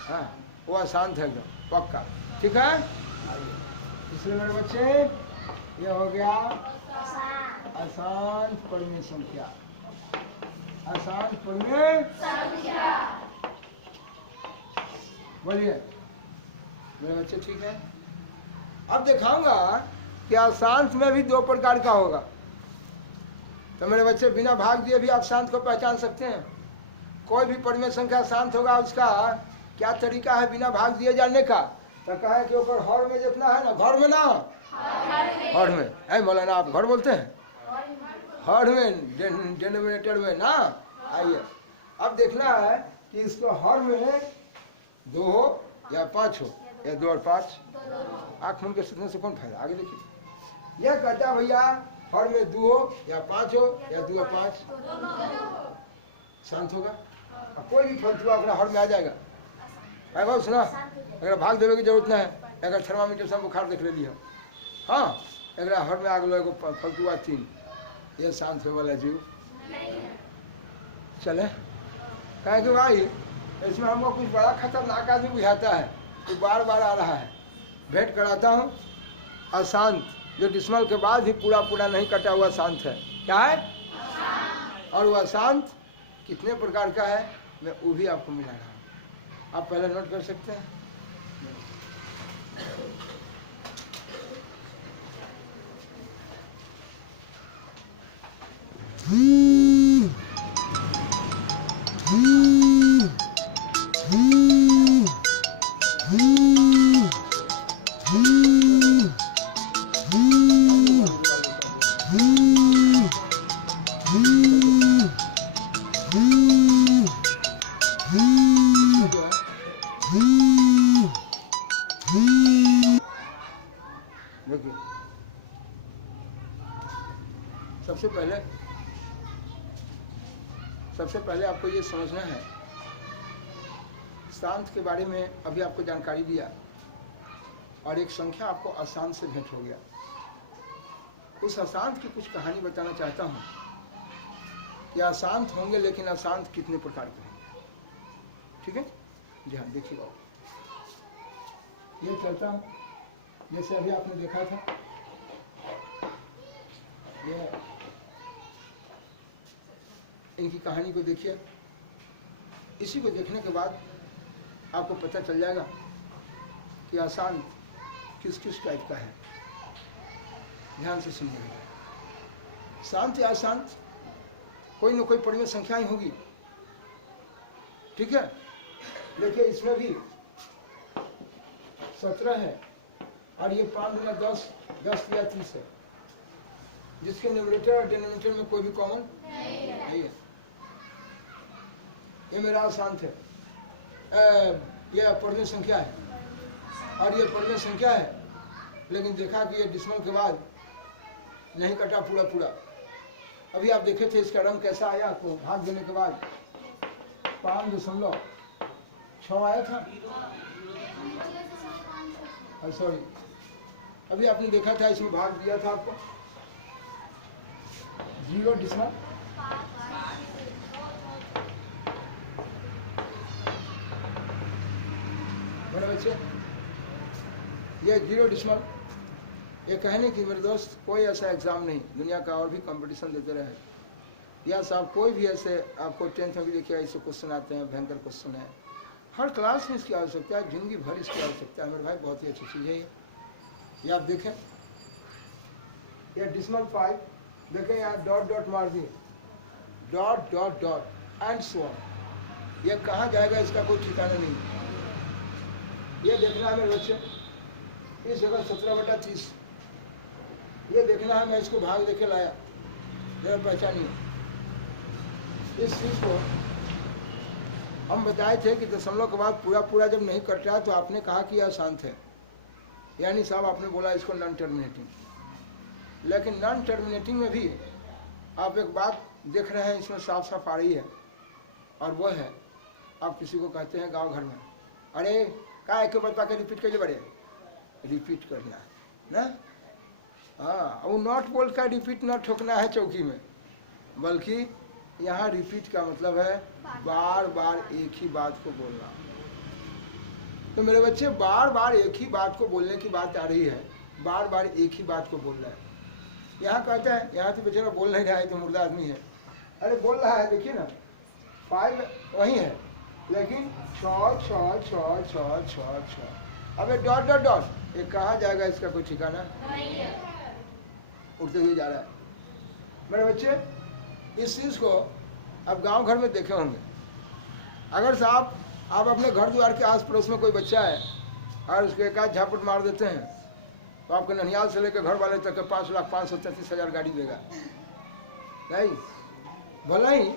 हाँ, वो अशांत है एकदम पक्का। ठीक है, इसलिए मेरे बच्चे ये हो गया अशांत परिमेय संख्या, अशांत परिमेय संख्या। बोलिए मेरे बच्चे, ठीक है। अब दिखाऊंगा कि अशांत में भी 2 प्रकार का होगा। तो मेरे बच्चे बिना भाग दिए भी आप शांत को पहचान सकते हैं। कोई भी परिमेय संख्या शांत होगा, उसका क्या तरीका है बिना भाग दिए जानने का? तो कहे कि ऊपर हर में जितना है ना, घर में ना, हर में है मौलाना, आप घर बोलते हैं, हर में डिनोमिनेटर में ना। आइए अब देखना है कि इसको हर में 2 हो या 5 हो, या 2 और 5। आँख मूंद के सोचने से कौन फायदा, आगे देखिए। यह कहता भैया हर में 2 हो या 5 हो, या 2 और 5 शांत होगा। कोई भी फलतू अपना हर में आ जाएगा। भाई सुना, अगर भाग देवे की जरूरत नहीं है, अगर थर्मामीटर से बुखार देख ले लिया, हाँ अगर हर में आग लो फलतू 3, ये शांत हो वाला जीव चले। कहे कि भाई इसमें हमको कुछ बड़ा खतरनाक आदमी बुझाता है, तो बार बार आ रहा है, भेंट कराता हूँ। अशांत जो डिस्मल के बाद भी पूरा पूरा नहीं कटा हुआ शांत है, क्या है? और वह शांत कितने प्रकार का है, मैं वो भी आपको मिला रहा हूँ, आप पहले नोट कर सकते हैं। सबसे पहले आपको ये समझना है, शांत के बारे में अभी आपको जानकारी दिया, और एक संख्या आपको अशांत से भेंट हो गया। उस अशांत की कुछ कहानी बताना चाहता हूँ कि अशांत होंगे, लेकिन अशांत कितने प्रकार के होंगे। ठीक है जी हाँ, देखिएगा ये चलता हूँ, जैसे अभी आपने देखा था, ये इनकी कहानी को देखिए। इसी को देखने के बाद आपको पता चल जाएगा कि अशांत किस किस टाइप का है। ध्यान से सुनिएगा। शांत या अशांत कोई न कोई परिमेय संख्या ही होगी, ठीक है। देखिए इसमें भी 17 है, और ये 5 या 10 या 30 है, जिसके न्यूमरेटर और डिनोमिनेटर में कोई भी कॉमन नहीं है। ये मेरा अशांत है, ये परिमेय संख्या है, और ये परिमेय संख्या है, लेकिन देखा कि ये डिस्मल के बाद नहीं कटा पूरा पूरा। अभी आप देखे थे इसका रंग कैसा आया, तो भाग देने के बाद 5.6 आया था। सॉरी, अभी आपने देखा था इसमें भाग दिया था आपको 0 डिस्मल, मेरे बच्चे ये 0 डिस्मल। ये कहने की मेरे दोस्त कोई ऐसा एग्ज़ाम नहीं, दुनिया का और भी कंपटीशन देते रहे या साहब, कोई भी ऐसे आपको 10th में भी देखिए ऐसे क्वेश्चन आते हैं, भयंकर क्वेश्चन है। हर क्लास में इसकी आवश्यकता है, जिंदगी भर इसकी आवश्यकता है मेरे भाई, बहुत ही अच्छी चीज़ है ये आप देखें। ये डिस्मल 5 देखें, यहाँ डॉट डॉट मार दिए, dot dot dot and so on. ये कहाँ जाएगा इसका कोई ठिकाना नहीं। ये देखना है मेरे बच्चे, इस जगह 17/30 ये देखना है। मैं इसको भाग देके लाया, जरा पहचानिए। इस चीज को हम बताए थे कि दशमलव के बाद पूरा पूरा जब नहीं कट रहा तो आपने कहा कि यह अशांत है, यानी साहब आपने बोला इसको नॉन टर्मिनेटिंग। लेकिन नॉन टर्मिनेटिंग में भी आप एक बात देख रहे हैं इसमें साफ साफ आ रही है, और वो है आप किसी को कहते हैं गांव घर में, अरे क्या एक बता के रिपीट करिए, बड़े रिपीट करना है ना। हाँ, वो नॉट बोल का रिपीट न ठोकना है चौकी में, बल्कि यहाँ रिपीट का मतलब है बार बार एक ही बात को बोलना। तो मेरे बच्चे बार बार एक ही बात को बोलने की बात आ रही है, बार बार एक ही बात को बोलना है। यहाँ कहता है, यहाँ तो बेचारा बोल नहीं रहा है, तो मुर्दा आदमी है। अरे बोल रहा है, देखिए ना, फाइल वही है, लेकिन छ छ छ छ छ छ, अबे डॉट डॉट डॉट, ये कहाँ जाएगा इसका कोई ठिकाना उठते हुए जा रहा है। मेरे बच्चे इस चीज़ को अब गांव घर में देखे होंगे। अगर साहब आप अपने घर द्वार के आस पड़ोस में कोई बच्चा है और उसको एक आध झापट मार देते हैं तो आपके ननिहाल से लेकर घर वाले तक 5,533,000 गाड़ी देगा। नहीं, भला ही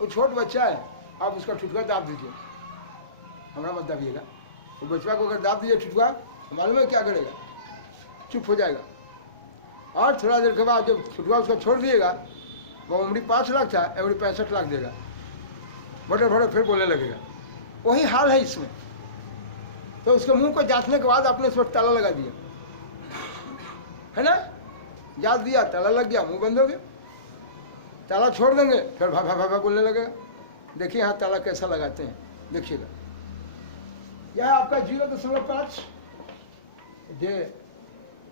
वो छोट बच्चा है, आप उसका ठुठुआ दाब दीजिए, हमारा मत दाबिएगा। वो बच्चा को अगर दाब दीजिए ठुठुआ, तो मालूम है क्या करेगा, चुप हो जाएगा। और थोड़ा देर के बाद जब ठुठुआ उसका छोड़ दिएगा, वो उम्री 5 लाख था, उम्री 65 लाख देगा, बटर बटर फिर बोलने लगेगा। वही हाल है इसमें। तो उसके मुंह को जांचने के बाद आपने इस पर ताला लगा दिया, है ना, जांच दिया, ताला लग गया, मुंह बंद हो गया। ताला छोड़ देंगे फिर भा भा भा बोलने लगेगा। देखिए यहाँ ताला कैसा लगाते हैं, देखिएगा। यह आपका 0.5 जे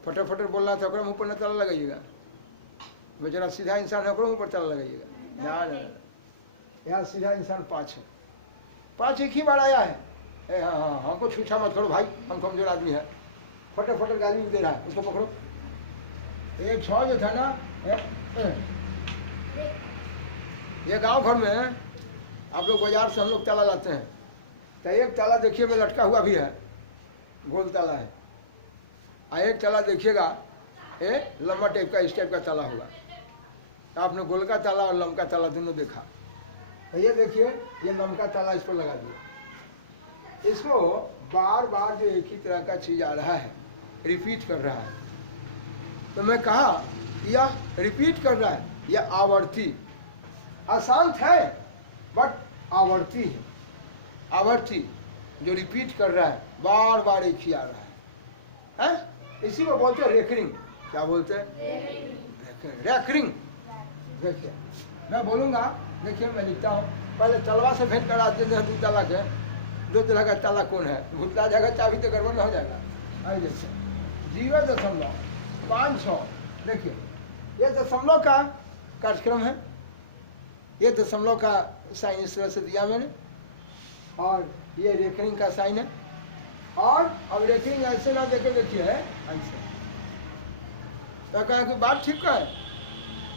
फटर बोलना था, मुंह पर न ताला लगाइएगा। बेचारा सीधा इंसान है, मुंह पर ताला लगाइएगा। ना, यहाँ सीधा इंसान 5 है। 5 एक ही बार आया है। हाँ हाँ, हमको छूछा मत करो भाई, हम कमजोर आदमी है। फटर गाली दे रहा है, उसको पकड़ो। एक 6 जो था ना, ये गांव घर में आप लोग बाजार से हम लोग ताला लाते हैं, तो एक ताला देखिए में लटका हुआ भी है, गोल ताला है, और एक ताला देखिएगा ये लंबा टाइप का, इस टाइप का ताला होगा। तो आपने गोल का ताला और लंबा ताला दोनों देखा। तो ये देखिए, ये लंबा ताला इस पर लगा दिया। इसको बार बार जो एक ही तरह का चीज आ रहा है, रिपीट कर रहा है। तो मैं कहा यह रिपीट कर रहा है, यह आवर्ती, अशांत है बट आवर्ती है। आवर्ती जो रिपीट कर रहा है, बार बार एक ही आ रहा है, इसी को बोलते हैं रेकरिंग। क्या बोलते हैं? रेकरिंग। देखिए मैं बोलूँगा, देखिए मैं लिखता हूँ, पहले तलवा से भेंट करा देते हैं 2 ताला के। 2 तरह का ताला कौन है, भूलता जाएगा, चाबी तो गड़बड़ हो जाएगा। आई देखिए 0.56। देखिए ये दशमलव का कार्यक्रम है, ये दशमलव का साइन इस तरह से दिया मैंने, और ये रेकरिंग का साइन है। और अब रेकरिंग ऐसे ना देखे, देखिए है ऐसे। तो कहा कि बात ठीक है,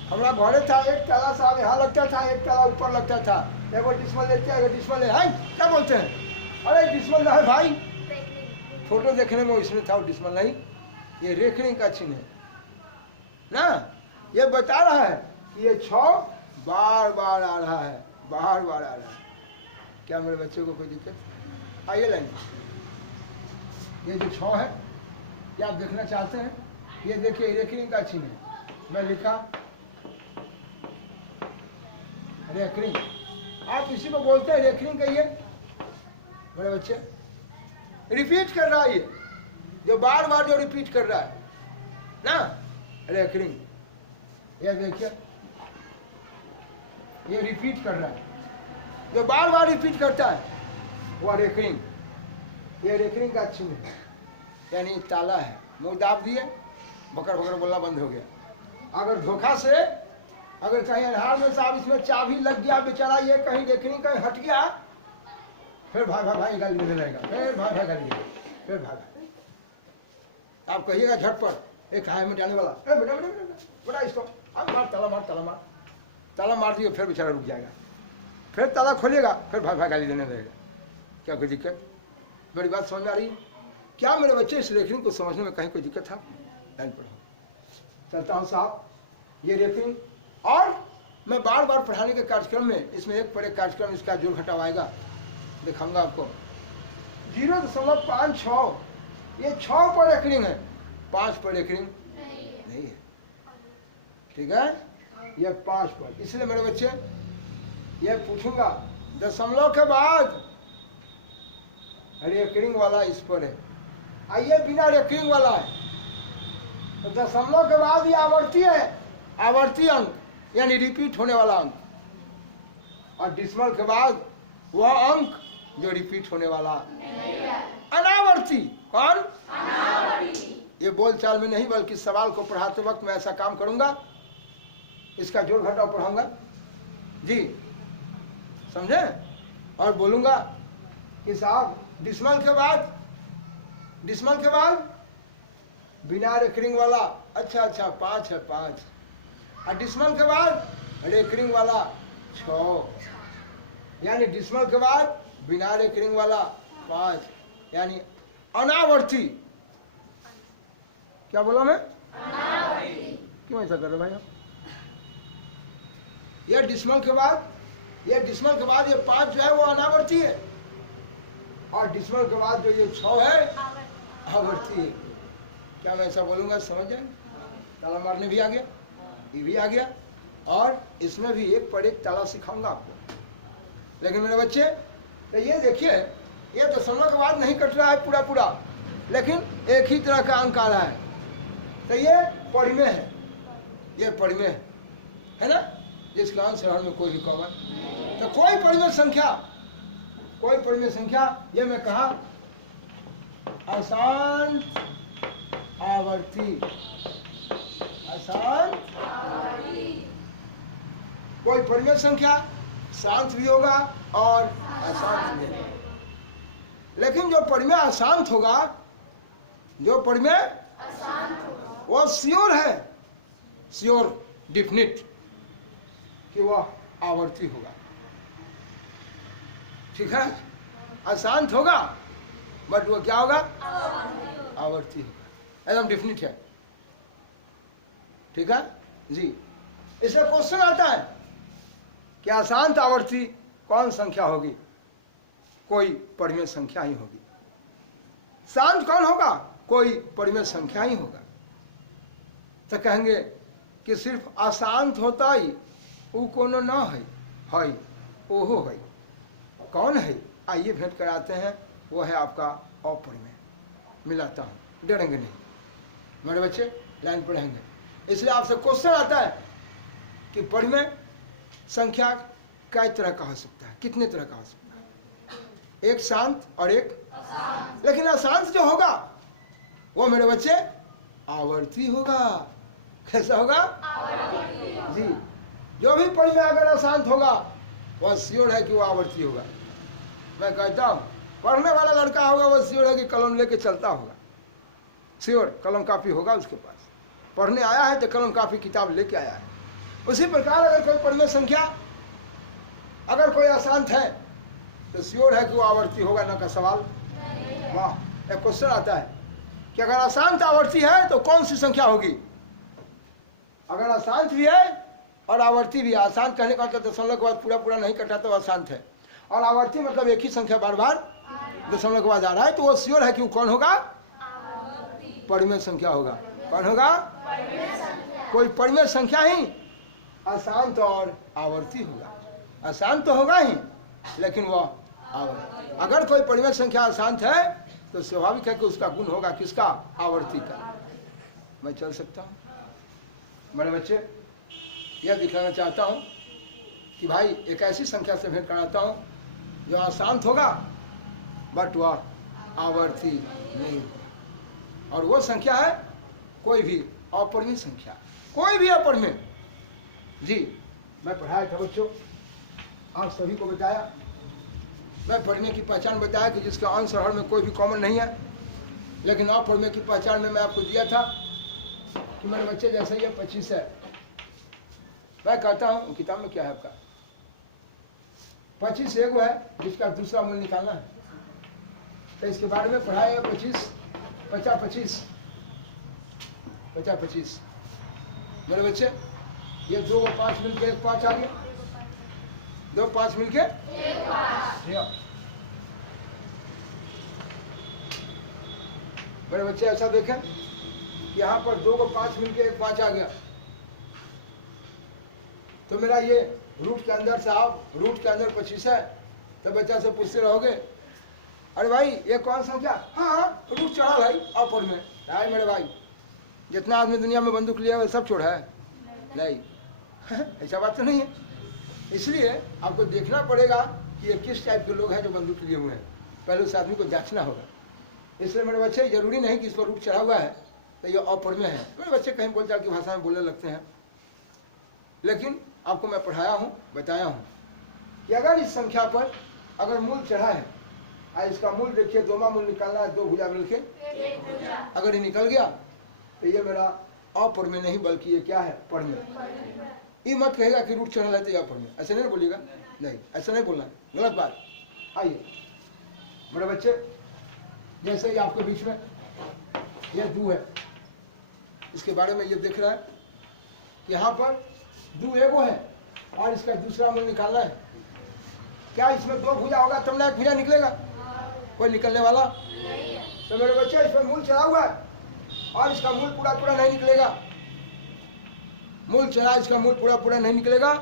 हमारा घरे था एक ताला साहब यहाँ लगता था, एक ताला ऊपर लगता था, एगो डिस्मल लेते हैं, एगो डिस्मल है, क्या बोलते हैं, अरे डिस्मल है भाई, फोटो देखने में इसमें था, डिस्मल नहीं, ये रेकरिंग का चिन्ह है ना। ये बता रहा है कि ये 6 बार बार आ रहा है, बार बार आ रहा है। क्या मेरे बच्चे को कोई दिक्कत? आइए लाइन, ये जो 6 है, क्या आप देखना चाहते हैं? ये देखिए रेकरिंग का चिन्ह है, मैं लिखा रेकरिंग। आप इसी को बोलते हैं रेकरिंग कहिए मेरे बच्चे। रिपीट कर रहा है, ये जो बार बार जो रिपीट कर रहा है ना, रेकरिंग। ये देखिए ये रिपीट कर रहा है, जो बार बार रिपीट करता है वो रेकरिंग। ये रेकरिंग का चिन्ह है, यानी ताला है। मुंह दाब दिए, बकर बकर बोलना बंद हो गया। अगर धोखा से, अगर कहीं आधार में साहब इसमें चाबी लग गया, बेचारा ये कहीं रेकरिंग कहीं हट गया, फिर भाई भाई भाई गाली देने लगेगा, फिर भाई भाई गाली देगा, फिर भाई भाई। आप कहिएगा झटपट, एक हाय में जाने वाला, बेटा बेटा बेटा बेटा इसको अब मार, ताला मार, ताला मार। ताला मार दिए फिर बेचारा रुक जाएगा, फिर ताला खोलिएगा फिर भाई भाई गाली देने लगेगा। क्या कोई दिक्कत? मेरी बात समझ आ रही है क्या मेरे बच्चे? इस रेखरिंग को समझने में कहीं कोई दिक्कत था? लाइन पढ़ो। चलता हूँ साहब, ये रेखरिंग, और मैं बार बार पढ़ाने के कार्यक्रम में इसमें एक पर एक कार्यक्रम इसका जोड़ घटाव आएगा, दिखाऊंगा आपको। 0.56 ये 6 पर रेखरिंग है, 5 पर रेखरिंग नहीं है, ठीक है? ये 5 पर, इसलिए मेरे बच्चे ये पूछूंगा दशमलव के बाद रेकरिंग वाला इस पर है, आइए बिना रेकरिंग वाला है, तो दशमलव के बाद ये आवर्ती है, आवर्ती अंक यानी रिपीट होने वाला अंक, और डिसिमल के बाद वह अंक जो रिपीट होने वाला अनावर्ती। कौन? अनावर्ती। ये बोलचाल में नहीं बल्कि सवाल को पढ़ाते वक्त मैं ऐसा काम करूंगा, इसका जोड़ घटाव पढ़ाऊंगा जी, समझे? और बोलूंगा कि साहब डिसिमल के बाद बिना रेकरिंग वाला, अच्छा 5 है 5, और डिसिमल के बाद रेकरिंग वाला 6, यानी डिसिमल के बाद बिना रेकरिंग वाला 5, यानी अनावर्ती। क्या बोला मैं? अनावर्ती। क्यों ऐसा कर रहे भाई आप? यह डिसिमल के बाद ये 5 जो है वो अनावर्ती है, और डिसिमल के बाद जो ये 6 है आवर्ती है। क्या मैं ऐसा बोलूंगा समझ जाएंगे? ताला मारने भी आ गया, ये भी आ गया, और इसमें भी एक पर एक ताला सिखाऊंगा आपको। लेकिन मेरे बच्चे तो ये देखिए, ये दशमलव के बाद नहीं कट रहा है पूरा, लेकिन एक ही तरह का अंक आ रहा है, तो ये परिमेय है, ये परिमेय है ना, जिसका अंश हर में कोई भी कॉमन, तो कोई परिमेय संख्या ये मैं कहा आसान आवर्ती, कोई परिमेय संख्या शांत भी होगा और अशांत भी होगा, लेकिन जो परिमेय अशांत होगा, वो श्योर है, श्योर डिफिनिट कि वह आवर्ती होगा, ठीक है? अशांत होगा बट वो क्या होगा? आवर्ती होगा, एकदम डिफिनिट है, ठीक है जी। इसमें क्वेश्चन आता है कि अशांत आवर्ती कौन संख्या होगी? कोई परिमेय संख्या ही होगी। शांत कौन होगा? कोई परिमेय संख्या ही होगा। तो कहेंगे कि सिर्फ अशांत होता ही वो कोनो न है, ओहो है। कौन है? आइए भेंट कराते हैं, वो है आपका अपरिमेय। मिलाता हूँ, डरेंगे नहीं मेरे बच्चे, लाइन पढ़ेंगे। इसलिए आपसे क्वेश्चन आता है कि परिमेय संख्या कई तरह का हो सकता है, कितने तरह का हो सकता है? एक शांत और एक अशांत। लेकिन अशांत जो होगा वो मेरे बच्चे आवर्ती होगा। कैसा होगा? आवर्ती जी। जो भी परिमेय अगर अशांत होगा वह श्योर है कि वो आवर्ती होगा। मैं कहता हूँ पढ़ने वाला लड़का होगा वह श्योर है कि कलम लेके चलता होगा, श्योर कलम कापी होगा उसके पास, पढ़ने आया है तो कलम कापी किताब लेके आया है। उसी प्रकार अगर कोई परिमेय संख्या अगर कोई अशांत है तो श्योर है कि वो आवर्ती होगा, ना का सवाल। वाह, एक क्वेश्चन आता है कि अगर अशांत आवर्ती है तो कौन सी संख्या होगी? अगर अशांत भी है और आवर्ती भी है, अशांत कहने का मतलब दशमलव के बाद पूरा नहीं कटा तो अशांत है, और आवर्ती मतलब एक ही संख्या बार बार दशमलव के बाद आ रहा है, तो वो श्योर है कि वो कौन होगा? परिमेय संख्या होगा। कौन होगा? कोई परिमेय संख्या ही अशांत और आवर्ती होगा। अशांत तो होगा ही लेकिन वह आवर्ती। अगर कोई परिमेय संख्या अशांत है तो स्वाभाविक है कि उसका गुण होगा किसका? आवर्ती का। मैं चल सकता हूँ मेरे बच्चे? यह दिखाना चाहता हूँ कि भाई एक ऐसी संख्या से भेंट कराता हूँ जो अशांत होगा बट वह आवर्ती नहीं होगा, और वो संख्या है कोई भी अपरिमेय संख्या, कोई भी अपरिमेय जी। मैं पढ़ाया था बच्चों, आप सभी को बताया, मैं परिमेय की पहचान बताया कि जिसका अंश और हर में कोई भी कॉमन नहीं है, लेकिन अपरिमेय की पहचान में मैं आपको दिया था कि मेरे बच्चे जैसे ये 25 है, मैं कहता हूँ किताब में क्या है आपका 25 एगो है जिसका दूसरा मूल निकालना है, तो इसके बारे में पढ़ा है 25 50 25 मेरे बच्चे। ये 2 और 5 मिलके 1 5 आ गया, 2 5 मिलके 1 5। मेरे बच्चे ऐसा देखें यहाँ पर 2 और 5 मिलके 1 5 आ गया, तो मेरा ये रूट के अंदर साहब रूट के अंदर 25 है। तो बच्चा से पूछते रहोगे अरे भाई ये कौन संख्या, हाँ रूट चढ़ा भाई अपर में। नहीं मेरे भाई, जितना आदमी दुनिया में बंदूक लिया हुआ सब छोड़ा है नहीं ऐसा बात तो नहीं है। इसलिए आपको देखना पड़ेगा कि ये किस टाइप के लोग हैं जो बंदूक लिए हुए हैं, पहले उस आदमी को जांचना होगा। इसलिए मेरे बच्चे जरूरी नहीं कि इस पर रूट चढ़ा हुआ है तो ये अपर में है। मेरे बच्चे कहीं बोलचाल की भाषा में बोलने लगते हैं, लेकिन आपको मैं पढ़ाया हूँ बताया हूँ कि अगर इस संख्या पर अगर मूल चढ़ा है, इसका मूल देखिए, दोमा मूल निकालना है 2 भुजा मिलके, अगर ये निकल गया तो ये मेरा अपर में नहीं बल्कि ये क्या है पर में। ये मत कहेगा कि रूट चढ़ा है तो अपर में, ऐसे नहीं बोलिएगा, नहीं ऐसा नहीं बोलना, गलत बात। आइए मेरे बच्चे, जैसे ही आपके बीच में ये 2 है, इसके बारे में ये देख रहा है कि यहाँ पर 2 एगो है और इसका दूसरा मूल निकालना है। क्या इसमें 2 भुजा होगा तब ना 1 भुजा निकलेगा, कोई निकलने वाला तो मेरे बच्चे इसमें मूल चढ़ा हुआ है और इसका मूल पूरा पूरा नहीं निकलेगा, मूल चढ़ा इसका मूल पूरा पूरा नहीं निकलेगा,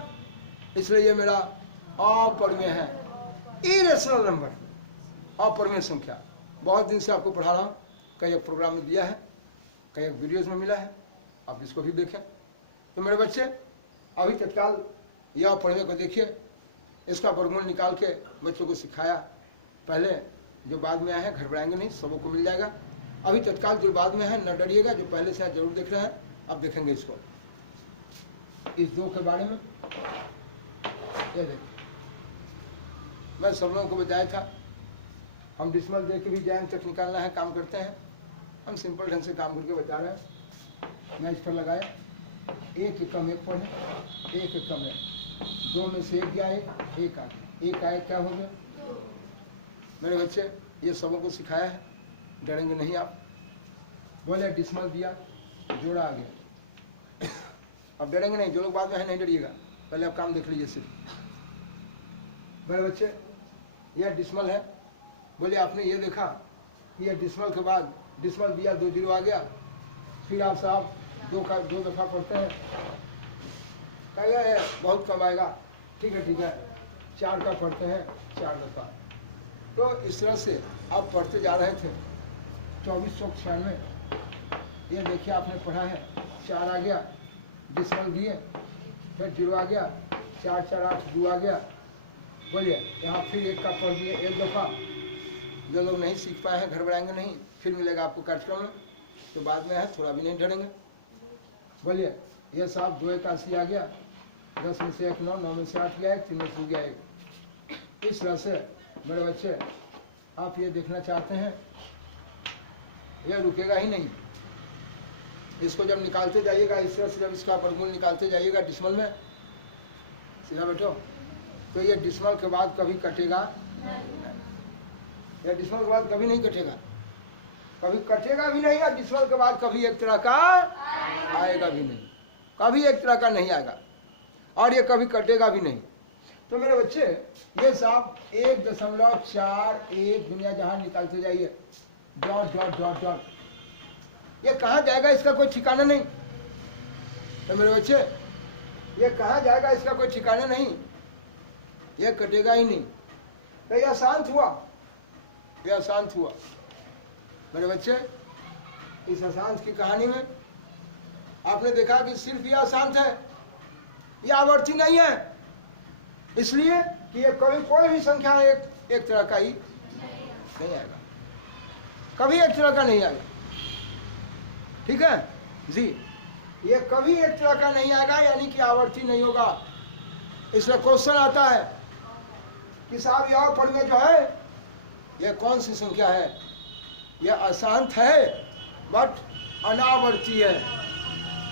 इसलिए ये मेरा अपर में है। इरेशनल नंबर, अपर में संख्या, बहुत दिन से आपको पढ़ा रहा हूँ, कई एक प्रोग्राम में दिया है, कई एक वीडियोज में मिला है, आप इसको भी देखें। तो मेरे बच्चे अभी तत्काल यह पढ़ने को देखिए, इसका वर्गमूल निकाल के बच्चों को सिखाया। पहले जो बाद में आए हैं घबराएंगे नहीं, सबों को मिल जाएगा। अभी तत्काल जो बाद में है न डरिएगा, जो पहले से जरूर देख रहे हैं अब देखेंगे इसको। इस 2 के बारे में ये देखिए, मैं सब लोगों को बताया था हम डिसमल दे के भी जैन तक निकालना है काम करते हैं, हम सिंपल ढंग से काम करके बता रहे हैं। मैं इस पर लगाया 1 कम 1 पढ़े, 1 कम 1, 2 में से 1 गया 1 आ गया, 1 आए क्या हो गया। मेरे बच्चे ये सबों को सिखाया है, डरेंगे नहीं आप। बोले डिसमल दिया जोड़ा आ गया, अब डरेंगे नहीं, जो लोग बाद में है नहीं डरिएगा, पहले आप काम देख लीजिए सिर्फ। मेरे बच्चे यह डिसमल है, बोले आपने ये देखा कि यह डिसमल के बाद डिसमल दिया 2 0 आ गया, फिर आप साहब 2 दफा पढ़ते हैं, कहेगा है बहुत कम आएगा, ठीक है 4 का पढ़ते हैं 4 दफा। तो इस तरह से आप पढ़ते जा रहे थे 2496, ये देखिए आपने पढ़ा है 4 आ गया, डिसमल दिए, फिर 0 आ गया, 4 4 8 2 आ गया। बोलिए यहाँ फिर 1 का पढ़ दिए 1 दफा। जो लोग नहीं सीख पाए हैं घबराएंगे नहीं, फिर मिलेगा आपको कार्यक्रम में, तो बाद में है थोड़ा भी नहीं डरेंगे। बोलिए ये साहब 2 81 आ गया, 10 में से 1 9, 9 में से 8 गया 1, 3 में से गया 1। इस तरह से मेरे बच्चे आप ये देखना चाहते हैं, यह रुकेगा ही नहीं। इसको जब निकालते जाइएगा इस तरह से, जब इसका वर्गमूल निकालते जाइएगा डिसमल में, सीधा बैठो, तो ये डिसमल के बाद कभी कटेगा नहीं, यह डिसमल के बाद कभी नहीं कटेगा, कभी कटेगा भी नहीं, और डिसमल के बाद कभी एक तरह का आएगा भी नहीं, कभी एक तरह का नहीं आएगा, और ये कभी कटेगा भी नहीं। तो मेरे बच्चे ये साहब 1.41 दुनिया जहां निकालते जाइए, डॉट डॉट डॉट डॉट, ये कहाँ जाएगा इसका कोई ठिकाना नहीं। तो मेरे बच्चे ये कहाँ जाएगा इसका कोई ठिकाना नहीं, ये कटेगा ही नहीं। तो यह शांत हुआ, यह शांत हुआ। मेरे बच्चे इस अशांत की कहानी में आपने देखा कि सिर्फ यह अशांत है, यह आवर्ती नहीं है, इसलिए कि ये कभी कोई भी संख्या एक तरह का ही नहीं आएगा, कभी एक तरह का नहीं आएगा, ठीक है जी, ये कभी एक तरह का नहीं आएगा, यानी कि आवर्ती नहीं होगा। इसलिए क्वेश्चन आता है कि साहब यहाँ पर में जो है यह कौन सी संख्या है, यह अशांत है बट अनावर्ती है।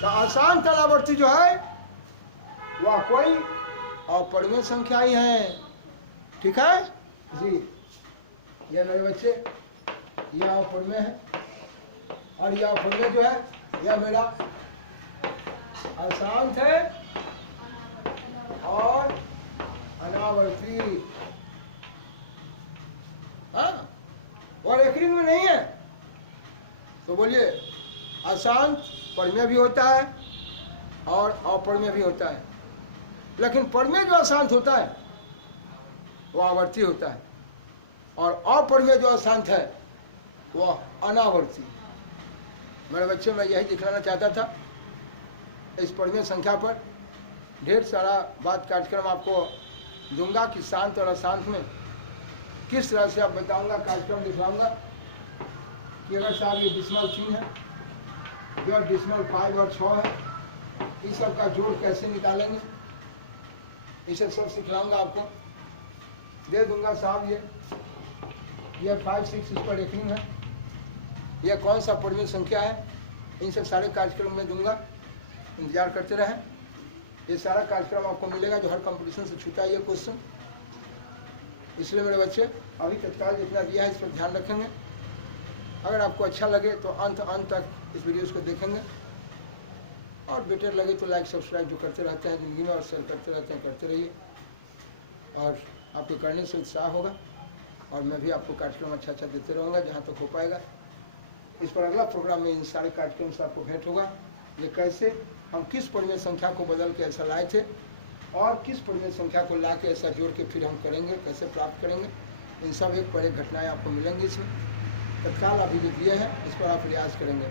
तो अशांत अनावर्ती जो है वह कोई अपरिमेय संख्या ही है। ठीक है जी, ये मेरे बच्चे यह अपरिमेय है, और यह अपरिमेय जो है यह मेरा अशांत है और अनावर्ती। हाँ, और रेखरिंग में नहीं है। तो बोलिए, अशांत परिमेय भी होता है और अपरिमेय भी होता है, लेकिन परिमेय जो अशांत होता है वह आवर्ती होता है, और अपरिमेय जो अशांत है वह अनावर्ती। मेरे बच्चे, मैं यही दिखलाना चाहता था। इस परिमेय संख्या पर ढेर सारा बात कार्यक्रम आपको दूंगा कि शांत और अशांत में किस तरह से आप बताऊंगा, कार्यक्रम दिखलाऊंगा कि अगर साहब ये डिसमल 3 है, जो डिसमल 5 और 6 है, इस सब का जोड़ कैसे निकालेंगे, इसे सब सिखलाऊंगा आपको, दे दूंगा साहब। ये 5, 6 इस पर रेखरिंग है, यह कौन सा परिमेय संख्या है, इन सब सारे कार्यक्रम में दूंगा, इंतजार करते रहें। ये सारा कार्यक्रम आपको मिलेगा जो हर कंपटीशन से छूटा है ये क्वेश्चन। इसलिए मेरे बच्चे अभी तत्काल जितना दिया है इस पर ध्यान रखेंगे। अगर आपको अच्छा लगे तो अंत तक इस वीडियोस को देखेंगे, और बेटर लगे तो लाइक सब्सक्राइब जो करते रहते हैं ज़िंदगी में और शेयर करते रहते हैं, करते रहिए, और आपके करने से उत्साह होगा, और मैं भी आपको कार्यक्रम अच्छा देते रहूँगा जहाँ तक हो पाएगा। इस पर अगला प्रोग्राम में इन सारे कार्यक्रम से आपको भेंट होगा, ये कैसे हम किस परिमेय संख्या को बदल के ऐसा लाए थे, और किस परिमेय संख्या को ला के ऐसा जोड़ के फिर हम करेंगे, कैसे प्राप्त करेंगे, इन सब एक पर एक घटनाएँ आपको मिलेंगी। इसमें तत्काल अभी जो दिए हैं इस पर आप रियाज करेंगे।